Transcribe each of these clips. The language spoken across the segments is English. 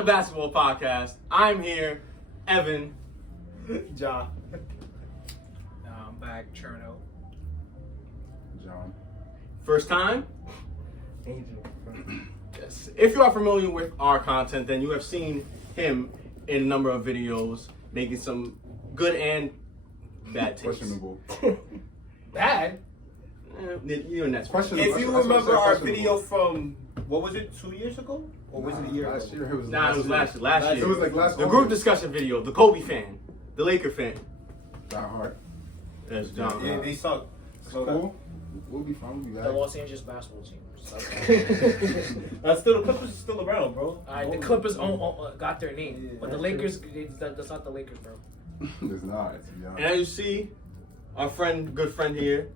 not a basketball podcast. I'm here, Evan. John. I'm back, Cherno. John. First time? Angel. Yes. If you are familiar with our content, then you have seen him in a number of videos making some good and bad takes. Questionable. Bad? You and that's Questionable. If you That's what I remember said, our questionable. video from, what was it, 2 years ago? Or was it a year Last ago? year. It was Nah, it was last year. It was like last The August. group discussion video, the Kobe fan, the Laker fan. Die hard. That's John. Yeah, they suck. It's So cool. We'll be fine. We'll be The back. Los Angeles basketball team. That's still, the Clippers is still around, bro. The Clippers got their name, Yeah. but the Lakers, that's not the Lakers, bro. It's not, to be And honest. as you see, our good friend here,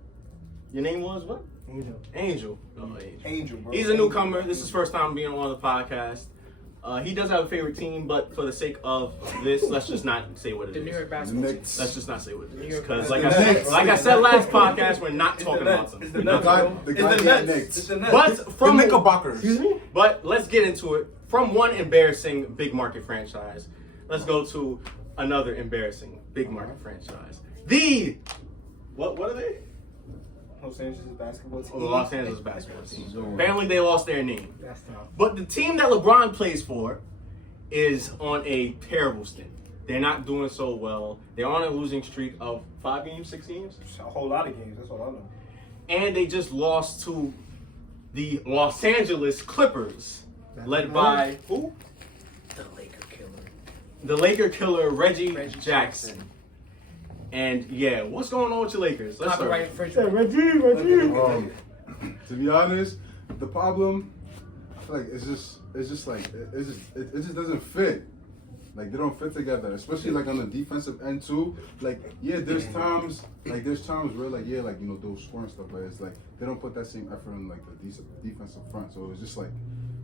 your name was what? Angel. Angel. Oh, Angel. Angel, bro. He's a newcomer. This is his first time being on the podcast. He does have a favorite team, but for the sake of this, let's just not say what it The is. New York The basketball team. Knicks. Let's just not say what it is, York- because It's like the I Nets. said last podcast, we're not It's talking the about Nets. them. It's the We're Nets. not- The It's the goddamn Nets. Knicks. It's the Nets. But from the Knickerbockers. Excuse me? But let's get into it. From one embarrassing big market franchise, let's go to another embarrassing big market franchise. What are they? Los Angeles basketball team. The Los Angeles basketball team. So- Apparently, they lost their name. That's tough. But the team that LeBron plays for is on a terrible stint. They're not doing so well. They're on a losing streak of 5 games, 6 games. A whole lot of games. That's all I know. And they just lost to the Los Angeles Clippers, led by who? The Laker killer. The Laker killer, Reggie Reggie Jackson. And yeah, what's going on with your Lakers? Let's start. Copyright infringement. To be honest, the problem, I feel like it just doesn't fit. Like they don't fit together, especially like on the defensive end too. Like there's times where they'll score and stuff, but it's like they don't put that same effort on like the defensive front. So it's just like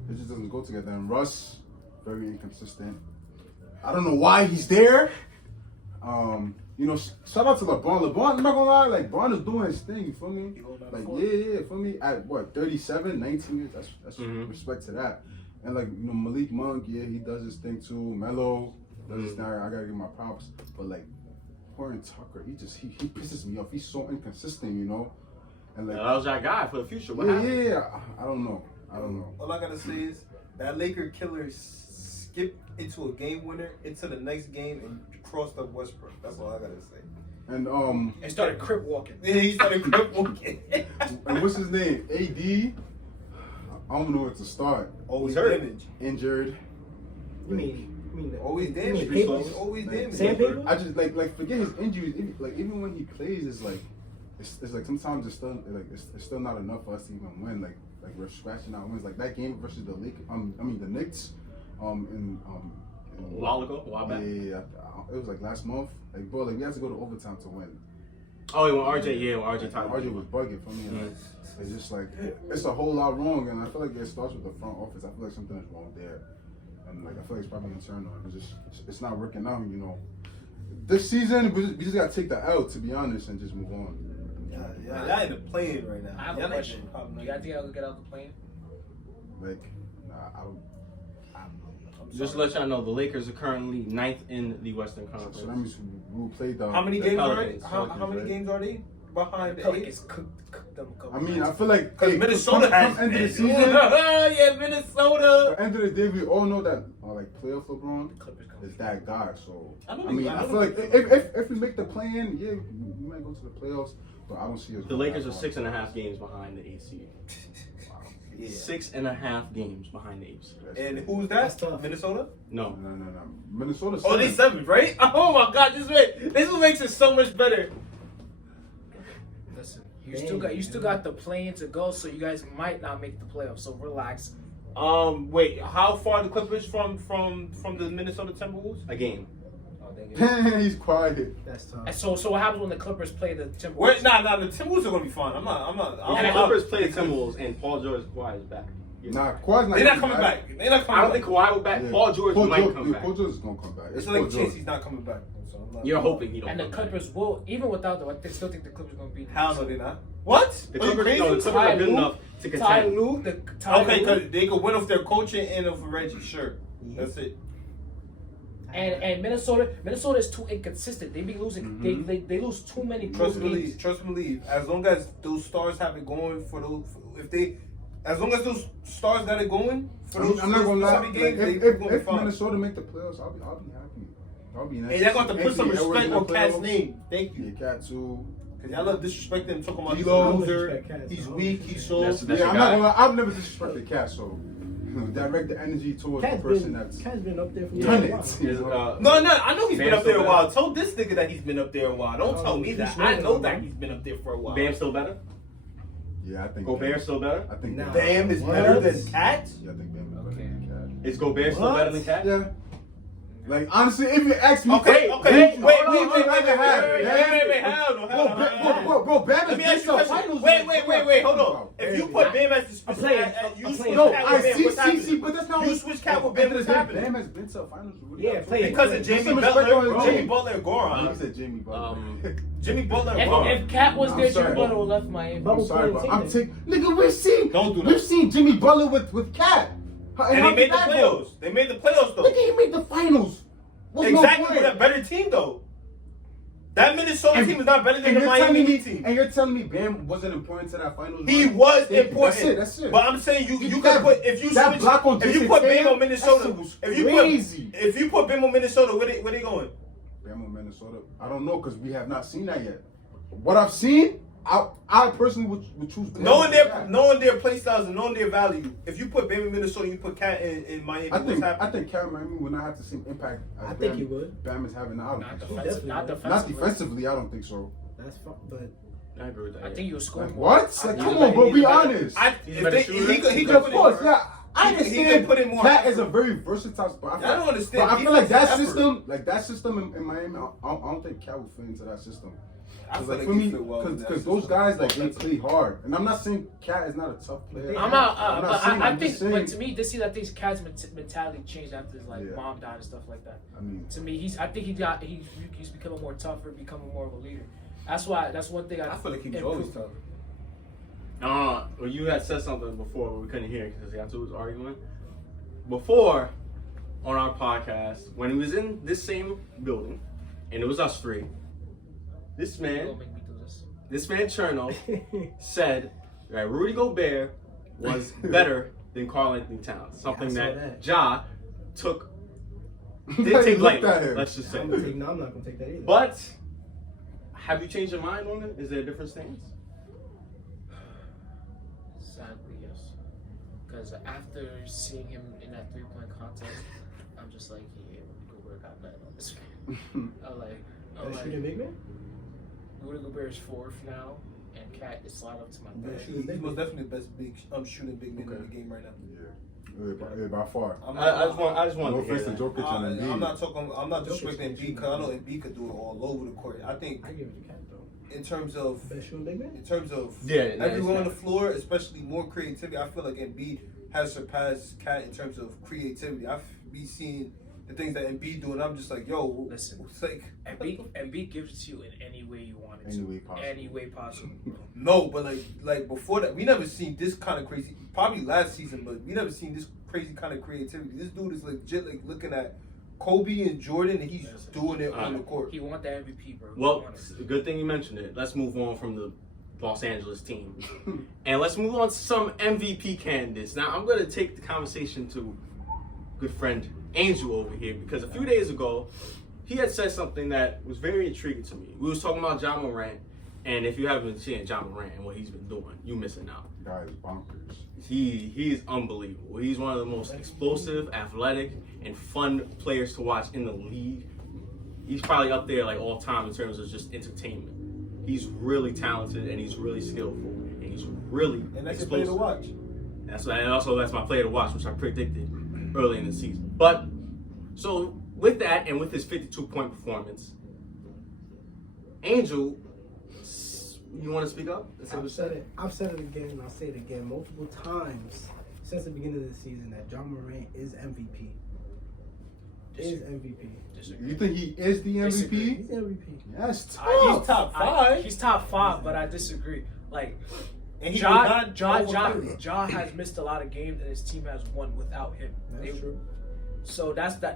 it just doesn't go together. And Russ, very inconsistent. I don't know why he's there. Shout out to LeBron. LeBron, I'm not gonna lie, like LeBron is doing his thing. You feel me? Like feel me? At what 37, 19 years, that's respect to that. And like Malik Monk, he does his thing too. Melo does his thing. I gotta give my props. But like Warren Tucker, he pisses me off. He's so inconsistent, And like That was our guy for the future. What happened? yeah, I don't know. All I gotta say is that Laker killer skipped into a game winner into the next game and crossed up Westbrook. That's all I gotta say. And And started crip walking. Then he started grip walking. and what's his name? AD. I don't know where to start. Always hurt. damaged. Injured. You mean Always damaged. paper? He's always damaged. Sandpaper? I just like forget his injuries. Even when he plays, it's like sometimes it's still not enough for us to even win. Like we're scratching out wins. Like that game versus the Lakers. The Knicks. A while ago, a while back. Yeah, it was like last month. Like bro, like we had to go to overtime to win. Oh, when RJ Tyler. RJ was bugging for me. And like, it's just like it's a whole lot wrong, and I feel like it starts with the front office. I feel like something is wrong there, and like I feel like it's probably internal. It's not working out. This season we just gotta take the L, to be honest, and just move on. Yeah, y'all in the plane right now. I have Y'all a not question. getting popped, You guys think I could get out the plane? Like, nah, I don't. Just to let y'all know, the Lakers are currently 9th in the Western Conference. So that means we'll play the. How many The games are Pelicans. they? How many right? games are they behind the Pelicans eight? cooked them a couple I mean, I times. feel like Because Minnesota has end of the been. season. Yeah, Minnesota. At the end of the day, we all know that playoff LeBron Clippers come. is that guy. So I I don't mean, think- I I don't feel like think- if we make the play-in, we might go to the playoffs. But I don't see us. The going Lakers that are far. 6.5 games behind the AC. Yeah. 6.5 games behind the AC. And who's that? Minnesota? No. No. Minnesota. Oh, they 7th, right? Oh my God, this makes it so much better. Listen, you still got the plane to go, so you guys might not make the playoffs. So relax. Wait, how far the Clippers from the Minnesota Timberwolves? A game. Oh, they get- He's quiet. That's tough. And so what happens when the Clippers play the Timberwolves? Wait, nah, the Timberwolves are gonna be fine. I'm not. And the Clippers play the Timberwolves, and Paul George Kawhi is back. Nah, Kawhi's not. They're not coming back. They're not I coming don't think back. Kawhi will back. Yeah. Paul George might come back. Paul George is gonna come back. It's Paul like George. chance he's not coming back. So I'm not. You're hoping he don't. And the come back. Clippers will, even without them, I still think the Clippers gonna beat them. Hell no, they're not. What? The Are you Clippers, crazy? no, the Clippers are good enough to Ty contend. Lue, Okay, because they could win off their coaching and off Reggie, sure. That's it. And Minnesota is too inconsistent. They be losing. They lose too many Trust me, games. believe. As long as those stars have it going for those, as long as those stars got it going for those, I'm not gonna lie. games, If Minnesota make the playoffs, I'll be happy. I'll be nice. Hey, they're going to put some Anthony Edwards respect in on the Cat's playoffs. name. Thank you. Yeah, Cat too. Cause y'all love disrespecting him, talking about he's a D-Lo. loser, he's weak, he's soft. That's Yeah, your I'm not guy. gonna lie. I've never disrespected Cat, so direct the energy towards the person that's Cat's been up there for done a it. while. you know? No, I know he's been Bam up there a still while. Told this nigga that he's been up there a while. Don't tell me that. I know that he's been up there for a while. Bam still better? Yeah, I think Gobert still better? I think Nah. Bam is What? better than Cat? Yeah, I think Bam is better than Is Gobert still What? better than Cat? Cat. Yeah. Like honestly, if you ask me, Okay. Hold on, Wait, hold on. Bro, Bam Let is me ask you a the question. finals. Wait, hold on. If you put Bam as the you switch No, Cat I with Bam, see, what's happening? but that's not. You switch Cat with Bam, what's happening? Bam has been to the finals. Yeah, play it. Because of Put Jamie some respect on his Butler, name. Jimmy Butler, and He Goran. said Jamie Butler. Jimmy Butler, and Goran. If Cat was I'm there, sorry. Jimmy Butler would left Miami. Bubble I'm sorry, playing but I'm team. taking. Nigga, Don't do that. we've seen Jimmy Butler with Cat. And they made the playoffs. They made the playoffs though. Nigga, he made the finals. What's Exactly, no with a better team though. That Minnesota team is not better than the Miami Heat team. And you're telling me Bam wasn't important to that finals? He run? was important. That's it. But I'm saying you could That- put if you that switch block on if you Jason put Bam Tatum, on Minnesota, that shit was if crazy. you put Bam on Minnesota, where they going? Bam on Minnesota. I don't know because we have not seen that yet. What I've seen, I personally would choose Bam. Knowing their play styles and knowing their value. If you put Bam in Minnesota, you put Cat in Miami. What's happening? I think Cat Miami would not have the same impact. As I think he would. Bam is having. I don't Not think so. defensively. Not Not Not defensively. defensively, I don't think so. That's fine, but I agree with that. I think you were scoring Like, more. what? Like, He's come a on, bro. better- Be he's a better- honest. He's a better shooter. He could Of put course, in yeah. I He understand. could put in more Cat effort. is a very versatile spot. I don't understand. But I feel like that Defensive system, in Miami, I don't think Cat would fit into that system. I feel Like like for he me, fit well in that because those system. guys like they play hard, and I'm not saying Cat is not a tough player. I'm not, I'm not but saying, I I'm think, just saying. but to me, this season, I think Cat's mentality changed after his Yeah. mom died and stuff like that. I mean, To me, I think he's becoming more tougher, becoming more of a leader. That's one thing I feel like he was always tough. Well, you had said something before, but we couldn't hear it because y'all two was arguing. Before, on our podcast, when he was in this same building, and it was us three, this Don't man make me do this. Cherno, said that Rudy Gobert was better than Karl Anthony Towns. Something Yeah, I saw that that. Ja took, He did take looked blame, at him. let's just say. I'm not gonna take that either. But, have you changed your mind on it? Is there a different stance? Sadly, yes. Because after seeing him in that 3-point contest, I'm just like, yeah, Rudy Gobert got nothing on this man. I'm Best shooting like, big man? Rudy Gobert is 4th now, and Cat is slide up to my Best third. shooting He's big most man. definitely the best shooting big man in the game right now. yeah, by far. I just want No to hear offense to that. Jokic and Embiid. I'm not talking. I'm not Jokic disrespecting is Embiid because I know Embiid could do it all over the court. I think I give it to Cat though. in terms of Best shooting big man? Yeah, everyone on it's the floor, especially more creativity. I feel like Embiid has surpassed Cat in terms of creativity. I've been seeing the things that Embiid do, and I'm just like, yo, Listen. it's like Embiid gives it to you in any way you want it to. Any way possible. Any way possible. no, but like before that, we never seen this kind of crazy. Probably last season, but we never seen this crazy kind of creativity. This dude is legit like looking at Kobe and Jordan, and he's doing it on the court. He won the MVP, bro. He Well, won it. good thing you mentioned it. Let's move on from the Los Angeles team. And let's move on to some MVP candidates. Now, I'm going to take the conversation to good friend Angel over here because a few days ago, he had said something that was very intriguing to me. We was talking about Ja Moran, and if you haven't seen Ja Moran and what he's been doing, you're missing out. Guy is bonkers. He's unbelievable. He's one of the most explosive, athletic, and fun players to watch in the league. He's probably up there like all time in terms of just entertainment. He's really talented and he's really skillful and he's really And that's your player to watch. That's my player to watch, which I predicted early in the season. But so with that and with his 52-point performance, Angel, you want to speak up? I've said it again, and I'll say it again multiple times since the beginning of the season that Ja Moran is MVP. Is MVP. You think he is the Disagree. MVP? He's MVP. That's He's tough. top 5. He's top 5, but I disagree. Like, and he Ja will not overcome it. has missed a lot of games, and his team has won without him. That's true. So that's the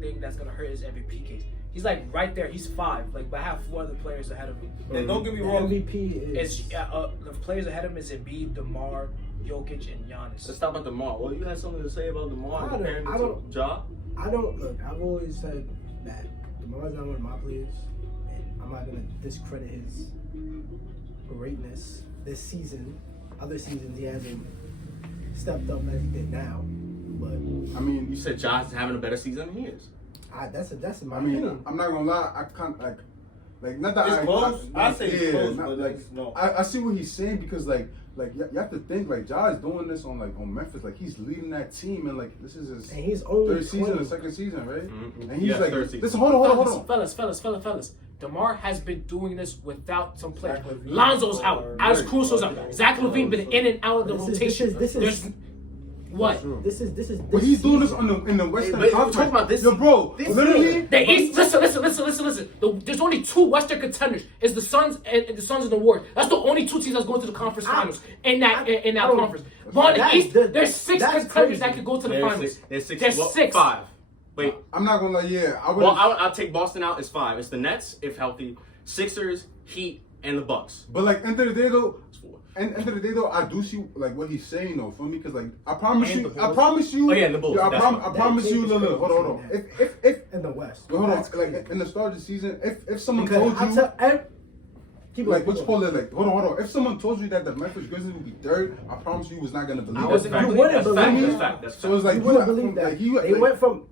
thing that's gonna hurt his MVP case. He's like right there. He's 5. Like, but I have 4 other players ahead of me. And don't get me The wrong. MVP is. The players ahead of him is Embiid, DeMar, Jokic, and Giannis. Let's talk about DeMar. Well, you had something to say about DeMar comparing I to don't- Ja? I don't look. I've always said that DeMar's not one of my players, and I'm not gonna discredit his greatness this season. Other seasons he hasn't stepped up as he did now, but I mean, You said Ja's having a better season than he is. that's my I mean, opinion. I'm not gonna lie. I can't like not that It's close. I say it's close, not, but like it's no. I see what he's saying because like you have to think like Ja is doing this on Memphis, like he's leading that team and like this is his And he's only third season or 20. second season, right? Mhm. And he's Yeah, like, third season. listen, hold on. Fellas. DeMar has been doing this without some players. Zach LaVine Lonzo's out. Alex Caruso's out. Zach LaVine been in and out of the rotation. This is There's what? This is. But he's doing this in the Western but I'm Conference. talking about this Yo, bro, this literally. year. The East. Listen. There's only 2 Western contenders. It's the Suns and the Warriors. That's the only 2 teams that's going to the conference finals in that conference. But in the East, there's 6 that's contenders crazy. that could go to the finals. There's 6. There's well, 6. 5. Wait. I'm not gonna lie. Yeah, I would. Well, I'll take Boston out. It's 5. It's the Nets, if healthy, Sixers, Heat, and the Bucks. But like end of the day though, It's 4. end of the day though, I do see like what he's saying though for me because like I promise And you, the I Bulls. promise you. Oh, yeah, and the Bulls. I That's promise fine. you. Look, hold on. If in the West. wait, hold on, That's like crazy. in the start of the season, if someone Because told I you. tell, keep Like, going, what you keep call it? Like, hold on. If someone told you that the Memphis Grizzlies would be third, I promise you was not gonna believe I it. wasn't- You wouldn't That's believe fact. me. That's fact. That's So it's fact. like You wouldn't believe that. Like, you, They like, went from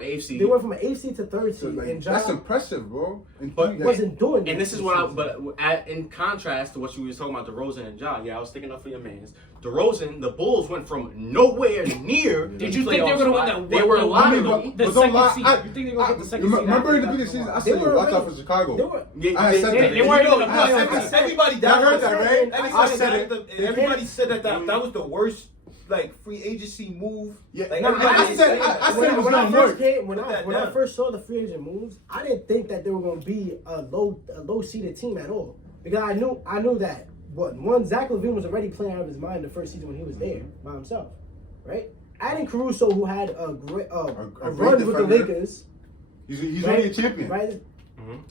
AFC. They went from an AFC to third so, seed, like, and Ja that's impressive, bro. And But- he wasn't doing that. And this is this what I, season. but in contrast to what you were talking about, DeRozan and Ja, yeah, I was sticking up for your mans. DeRozan, the Bulls went from nowhere near. Did you think they were gonna win that? They were the lottery. lottery? The But don't second lie, seed. I- You think they're gonna get the second seed? Remember in the after beginning of the that? season, I They said, were yo, watch out already- for Chicago. They were. Yeah, I said that. they weren't You know, even nah, the everybody Y'all heard that, right? Everybody I said it. Everybody said that was the worst like free agency move. Yeah, Like, no, everybody I said it was When I gonna first work. came, Put that when I down. first saw the free agent moves, I didn't think that they were going to be a low seeded team at all, because I knew that Zach LaVine was already playing out of his mind the first season when he was there by himself, right? Adding Caruso, who had a great A run great with the defender. Lakers, He's right? already a champion. right?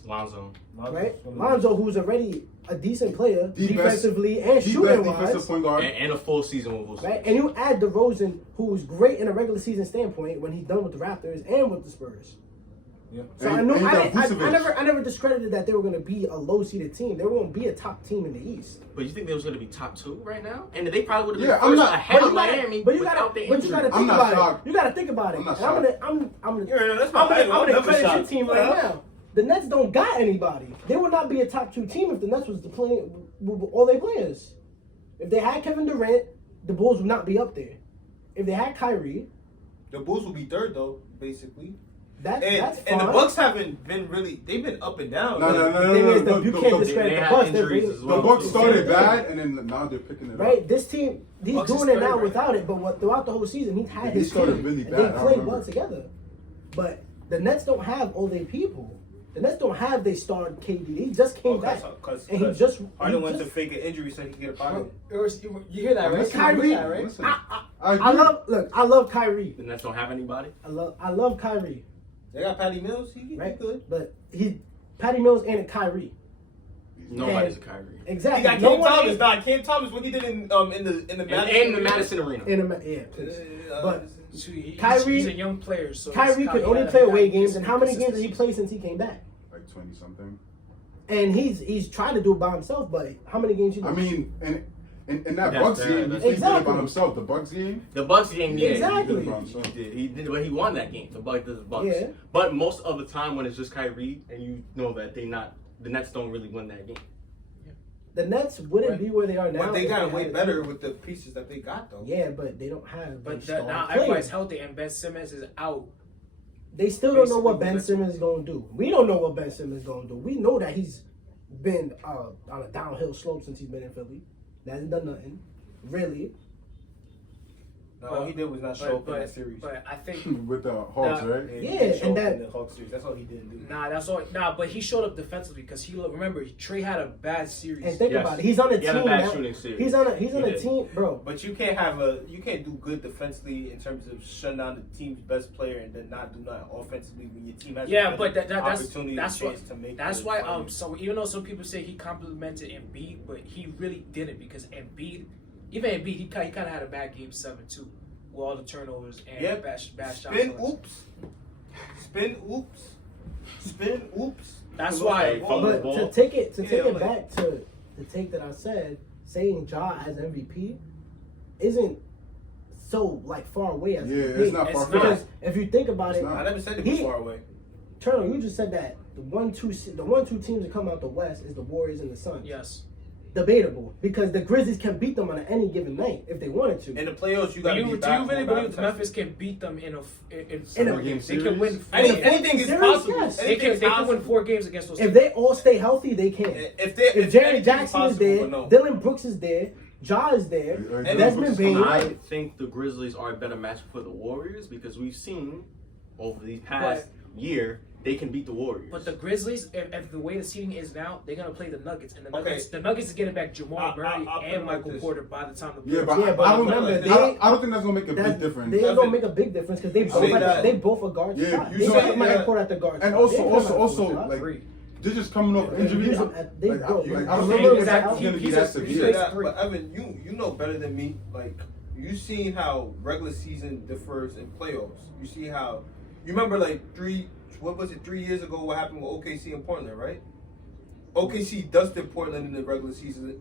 Lonzo. Right? Lonzo, who's already a decent player The best- defensively and The shooting best defensive wise. point guard. And a full season with Wilson. Right, and you add DeRozan, who's great in a regular season standpoint when he's done with the Raptors and with the Spurs. Yeah. So And- I know and you got I Vucevic. never discredited that they were going to be a low seeded team. They were going to be a top team in the East. But you think they was going to be top 2 right now? And they probably would have been Yeah, I'm first not- ahead But of Miami but you without gotta, the but you injury. gotta I'm think not about shocked. it. You gotta think about it. I'm not And I'm gonna Yeah, that's my I'm idol. gonna I'm never credit your shocked. team right now. The Nets don't got anybody. They would not be a top 2 team if the Nets was to play with all their players. If they had Kevin Durant, the Bulls would not be up there. If they had Kyrie, The Bulls will be third though, basically. that's And fine. the Bucks haven't been really. They've been up and down. No, Like, no, no, The no, thing no, is no, that you no, can't no, discredit they the had Bucks. They're injuries really- as The well. Bucks started Yeah. bad, and then now they're picking it up. Right, this team, he's Bucks is doing it third now right without it, but throughout the whole season, he's Yeah, had they his started team, really and bad, they I played remember. well together. But the Nets don't have all their people. The Nets don't have their star KD. He just came back, and he just Harden went to just- fake an injury so he could get a pocket. You hear that, right? Listen, Kyrie- You hear that, right? listen. I agree. love Kyrie. The Nets don't have anybody? I love Kyrie, They got Patty Mills. He right? good. But Patty Mills and Kyrie. Nobody's a Kyrie. Exactly. He got No Cam one Thomas. ain't- Nah, Cam Thomas. What he did in the And the Madison Arena. Yeah, please. But He's Kyrie- he's a young player, so Kyrie could only play away games, and how many games has he played since he came back? Like 20 something. And he's trying to do it by himself, but how many games he I does? mean, and in that That's Bucks fair, game, he that's did it Exactly. by himself. The Bucks game, The Bucks game, yeah. Exactly. He did, but he won that game. The Bucks. Yeah. But most of the time, when it's just Kyrie, and you know that the Nets don't really win that game. The Nets wouldn't Right. be where they are now. But they if got had way a better team. with the pieces that they got though. Yeah, but they don't have. But a star now player. everybody's healthy, and Ben Simmons is out. They still don't know what Basically, Ben Simmons is going to do. We don't know what Ben Simmons is going to do. We know that he's been on a downhill slope since he's been in Philly. He hasn't done nothing, really. No, all he did was not show up in that series. But I think with the Hawks, right? He Yeah, didn't show and up that- in the Hawks series. That's all he didn't do. that's all. But he showed up defensively because remember Trey had a bad series. And think Yes. about it. He's on a He had a team bad now. shooting series. He's on a He did. team, bro. But you can't do good defensively in terms of shutting down the team's best player and then not do nothing offensively when your team has opportunity that's and chance to make. That's the why finals. so even though some people say he complimented Embiid, but he really didn't because Embiid he kind of had a bad game 7 too, with all the turnovers and bad shots. Spin oops. That's why. But ball. to take it like- back to the take that I said, saying Ja as MVP isn't so like far away as Yeah, it it's not It's far not. because fetched. if you think about It's it, not. I never said it was He- far away. Turner, you just said that the one two teams that come out the West is the Warriors and the Suns. Yes. Debatable because the Grizzlies can beat them on any given night if they wanted to. In the playoffs, you Do got to you be really back believe Memphis can beat them in In a 4 games? They can win. Anything is Series, possible. yes. They can win 4 games against those If teams. they all stay healthy, they can. If If Jared Jackson is there, no. Dylan Brooks is there, Ja is there, And Desmond Brooks is Bain. I think the Grizzlies are a better match for the Warriors because we've seen over the past year they can beat the Warriors. But the Grizzlies, if the way the seating is now, they're gonna play the Nuggets, and Okay. the Nuggets is getting back Jamal Murray I'll put it and like Michael this. Porter by the time the Yeah, but, Yeah, but I don't remember, I don't think that's gonna make a big difference. They ain't gonna make a big difference because they Say that. both are guard Yeah, spot. you They say put Michael that. Porter at the guard And spot. also, They ain't also, put him at also, the spot. like they're just coming off Yeah, injury. use him at- they Like, both. I don't He's know a- if it's gonna be he's that a- severe. Yeah, three. but Evan, you know better than me. Like you seen how regular season differs in playoffs. You see how you remember like 3 years ago what happened with OKC and Portland, right? OKC dusted Portland in the regular season.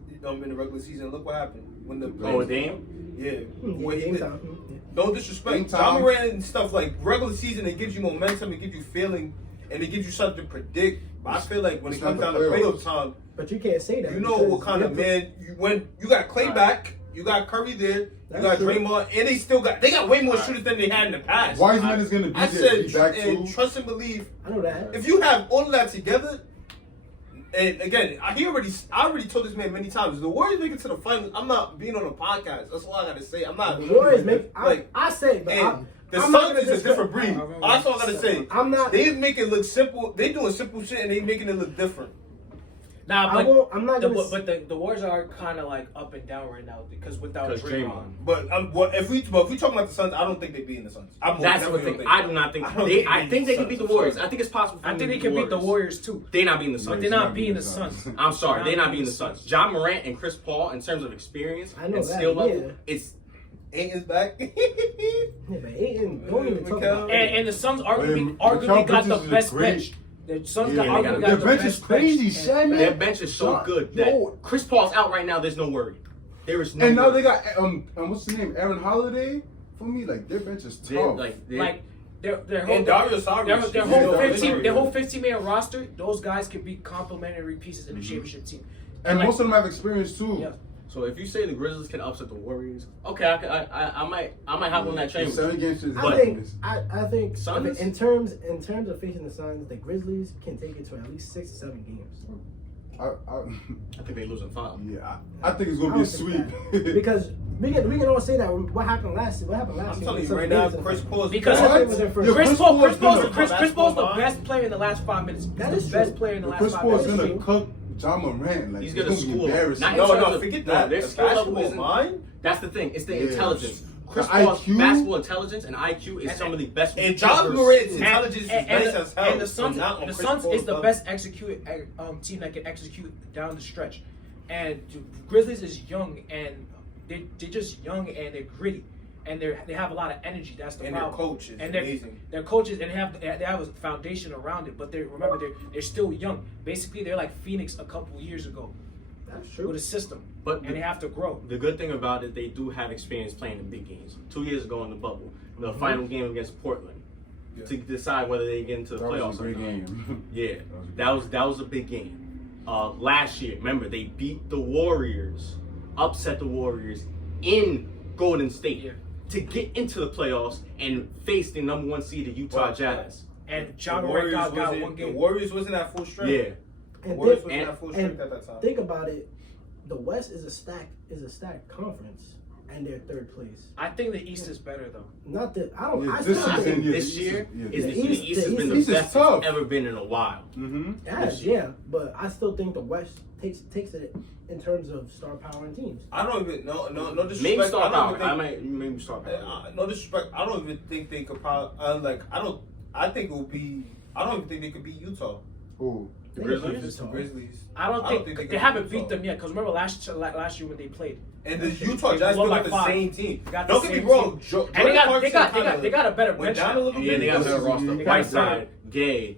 Look what happened when the with Dame? Yeah, what he Game did. time. Yeah. No Game disrespect. time. John Moran and stuff like regular season, it gives you momentum, it gives you feeling, and it gives you something to predict. But I feel like when it It's comes not down the to playoffs. playoff time, But you can't say that. you know because what kind of man when you got Clay Right. back, you got Curry there, you That's got true. Draymond, and they got way more shooters than they had in the past. Wiseman is gonna be I there. said Be back and too. trust and believe. I know that. If you have all of that together, and again, I already told this man many times. The Warriors make it to the finals. I'm not being on a podcast. That's all I gotta say. I'm not. The Warriors make. like. I say, but And the I'm not Suns gonna is a discuss- different breed. That's all I gotta say. I'm not. They make it look simple. They doing simple shit and they making it look different. Nah, I but won't. I'm not gonna. but the Warriors are kind of like up and down right now because without Because Draymond. Draymond. But if we talking about the Suns, I don't think they beating the Suns. That's the thing. I do not think I think they can beat the Warriors. I think it's possible for I them think to they can beat the Warriors. Warriors too. They're not beating the But Suns. they're not beating the Suns. I'm sorry, they're not beating the Suns. John Morant and Chris Paul, in terms of experience I know and that, skill level, yeah. it's Aiton's back. Yeah, but Ayton, don't even talk about. And the Suns arguably Mikal got the Bridges is best great. bench. The Suns Yeah, got they got arguably a got Their the bench best is crazy, bench. Shay, man. their bench is so good that Yo. Chris Paul's out right now. There's no worry. There is no. And now worry. they got what's his name? Aaron Holiday. For me, like their bench is They're, tough. Like their whole And Dario Saric. their whole 15-man roster, those guys could be complementary pieces in the championship team. and like- most of them have experience too. Yeah. So if you say the Grizzlies can upset the Warriors, okay, I might hop on that train. with you. 7 games is I think Suns? in terms of facing the Suns, the Grizzlies can take it to at least 6 to 7 games. I think they lose in 5. Yeah, I think it's gonna I be a don't sweep. think that. Because we can all say that what happened last year. I'm year? telling you Suns right made now, it to the Chris finals. Paul's Because back. It was their first- Yo, Chris Paul's the gonna- best player in the last 5 minutes. That He's is the best true. player in the last Chris 5 Paul is minutes. gonna cook John Morant. Like He's it's gonna gonna be school him. embarrassing. Not in No, terms of- forget no, that. their The skill level basketball isn't. mind. That's the thing. It's the Yeah. intelligence. Chris The Paul's IQ? basketball intelligence and IQ is some of the best. And we've John ever Morant's seen. intelligence is nice as hell. And the Suns, but not on the Chris Suns Paul's is the level. best execute team that can execute down the stretch. And the Grizzlies is young and they're just young and they're gritty and they have a lot of energy. That's the And their problem. coach is and amazing. Their coaches and they have a foundation around it. But they're still young. Basically, they're like Phoenix a couple years ago That's with true. a system. But And they have to grow. The good thing about it, they do have experience playing in big games. 2 years ago in the bubble, the final game against Portland, to decide whether they get into the That playoffs was a or great not. game. Yeah, that was a big game. Last year, remember they beat the Warriors, upset the Warriors in Golden State Yeah. to get into the playoffs and face the number 1 seed, the Utah Well, Jazz. And The John Morant Warriors got wasn't- one The game. Warriors wasn't at full strength. Yeah, The And Warriors think, wasn't at full strength and at that time. think about it. The West is a stacked conference, and they're third place. I think the East is better though. Not that I don't. Yeah, I this still season, think yeah, This year yeah, is the the East- East has the been the East is best tough. it's ever been in a while. Mm-hmm. yeah, but I still think the West takes it in terms of star power and teams. I don't even no disrespect. Maybe star I don't power. even think, Maybe star power. no disrespect. I don't even think they could probably I think it will be. I don't even think they could beat Utah. Oh, The They Grizzlies? could The beat Grizzlies. I don't think could they haven't beat beat Utah. them yet. Because remember last year when they played, And the They Utah Jazz won still by got the 5. same team. Got the Don't get me same wrong. team. Jordan and they got Clarkson they got a better went bench. down a now. little Yeah, bit. they got a better roster. They got Whiteside, Gay,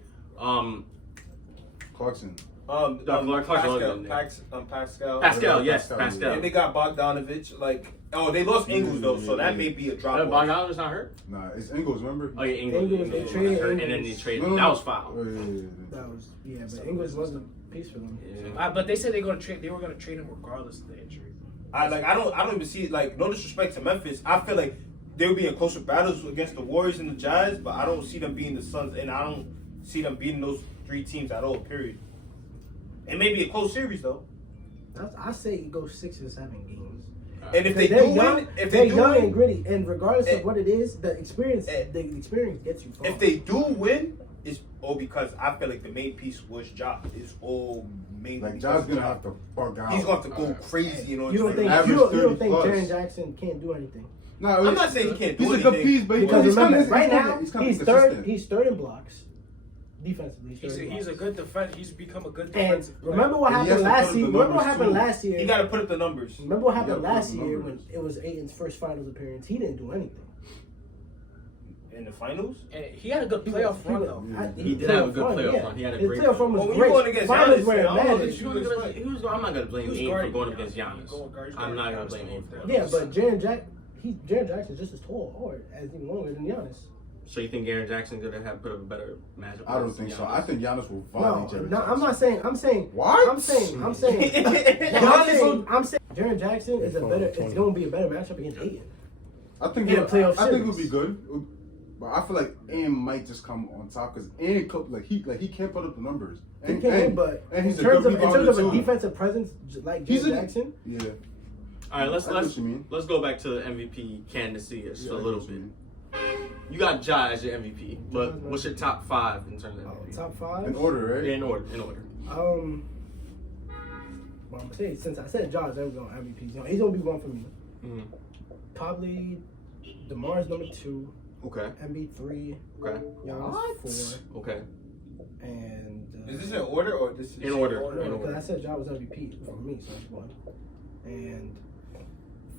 Clarkson. Pascal. Pascal, yes, Pascal, Pascal. And they got Bogdanovich. They lost Ingles though, so that may be a drop. off. Bogdanovich not hurt? Nah, it's Ingles, remember? Oh yeah, Ingles. Ingles, they traded hurt, and then Ingles. they traded. No, no, That was foul. Oh, yeah. That was but Ingles wasn't a piece for them. Yeah. But they said they were gonna trade him regardless of the injury. I don't even see no disrespect to Memphis. I feel like they'll be in closer battles against the Warriors and the Jazz, but I don't see them beating the Suns, and I don't see them beating those three teams at all. Period. It may be a close series though. I say it goes 6 or 7 games. And if they They're do young, win, if they're they do young and win, gritty, and regardless Eh. of what it is, the experience Eh. gets you far. if they do win, it's all because I feel like the main piece was Ja. It's all mainly Like, because John's of gonna Ja. have to bug out. He's going to have to go crazy. you don't think Average you don't 30 think plus. Jaren Jackson can't do anything Nah, I'm not saying he can't do He's a good anything. piece, but because he's remember kinda- right kinda- now kinda he's inconsistent. third in blocks defensively. He's a good defense. He's become a good And defensive player. remember what And he happened has to last put up year. the Remember what numbers, happened too. last year. He got to put up the numbers. Remember what happened Yeah, put up last the year when numbers. it was Aiden's first finals appearance? He didn't do anything. In the finals? And he had a good playoff run though. He did have a good playoff run. He had a His great playoff run was Well, when you great. going against Finals Giannis, where it I don't know mattered. that I'm not gonna blame He was Aiden for guarding going Giannis. against Giannis. He was guarding I'm not gonna Giannis blame the Aiden whole for time. that. Yeah, but Jaren Jackson's just as tall or as even longer than Giannis. So you think Jaren Jackson could have put up a better matchup? I don't against think so. Giannis? I think Giannis will No, violate Jaren no, I'm Jackson. not saying. I'm saying. What? I'm saying. I'm saying. I'm saying. Jaren Jackson is a better. It's going to be a better matchup against Aiden. I think In a playoff I think it'll series. be good, but I feel like Aiden might just come on top because Aiden he can't put up the numbers. He can, but and in he's terms a of good in terms of a rebounder, too. defensive presence like He's Jaren a- Jackson, Yeah, All right, I know what you mean. let's go back to the MVP candidacy just Yeah, a I know little what you bit. mean. You got Ja as your MVP, but what's your top 5 in terms of MVP? top 5. In order, right? Yeah, in order. Well, I'm gonna say since I said Josh, that was on MVP. He's gonna be one for me. Mhm. Probably DeMar's number 2, Okay. Embiid 3, Okay. Giannis 4, Okay. and Is this in order or this is In order. No, because I said Josh was MVP for me, so that's 1. And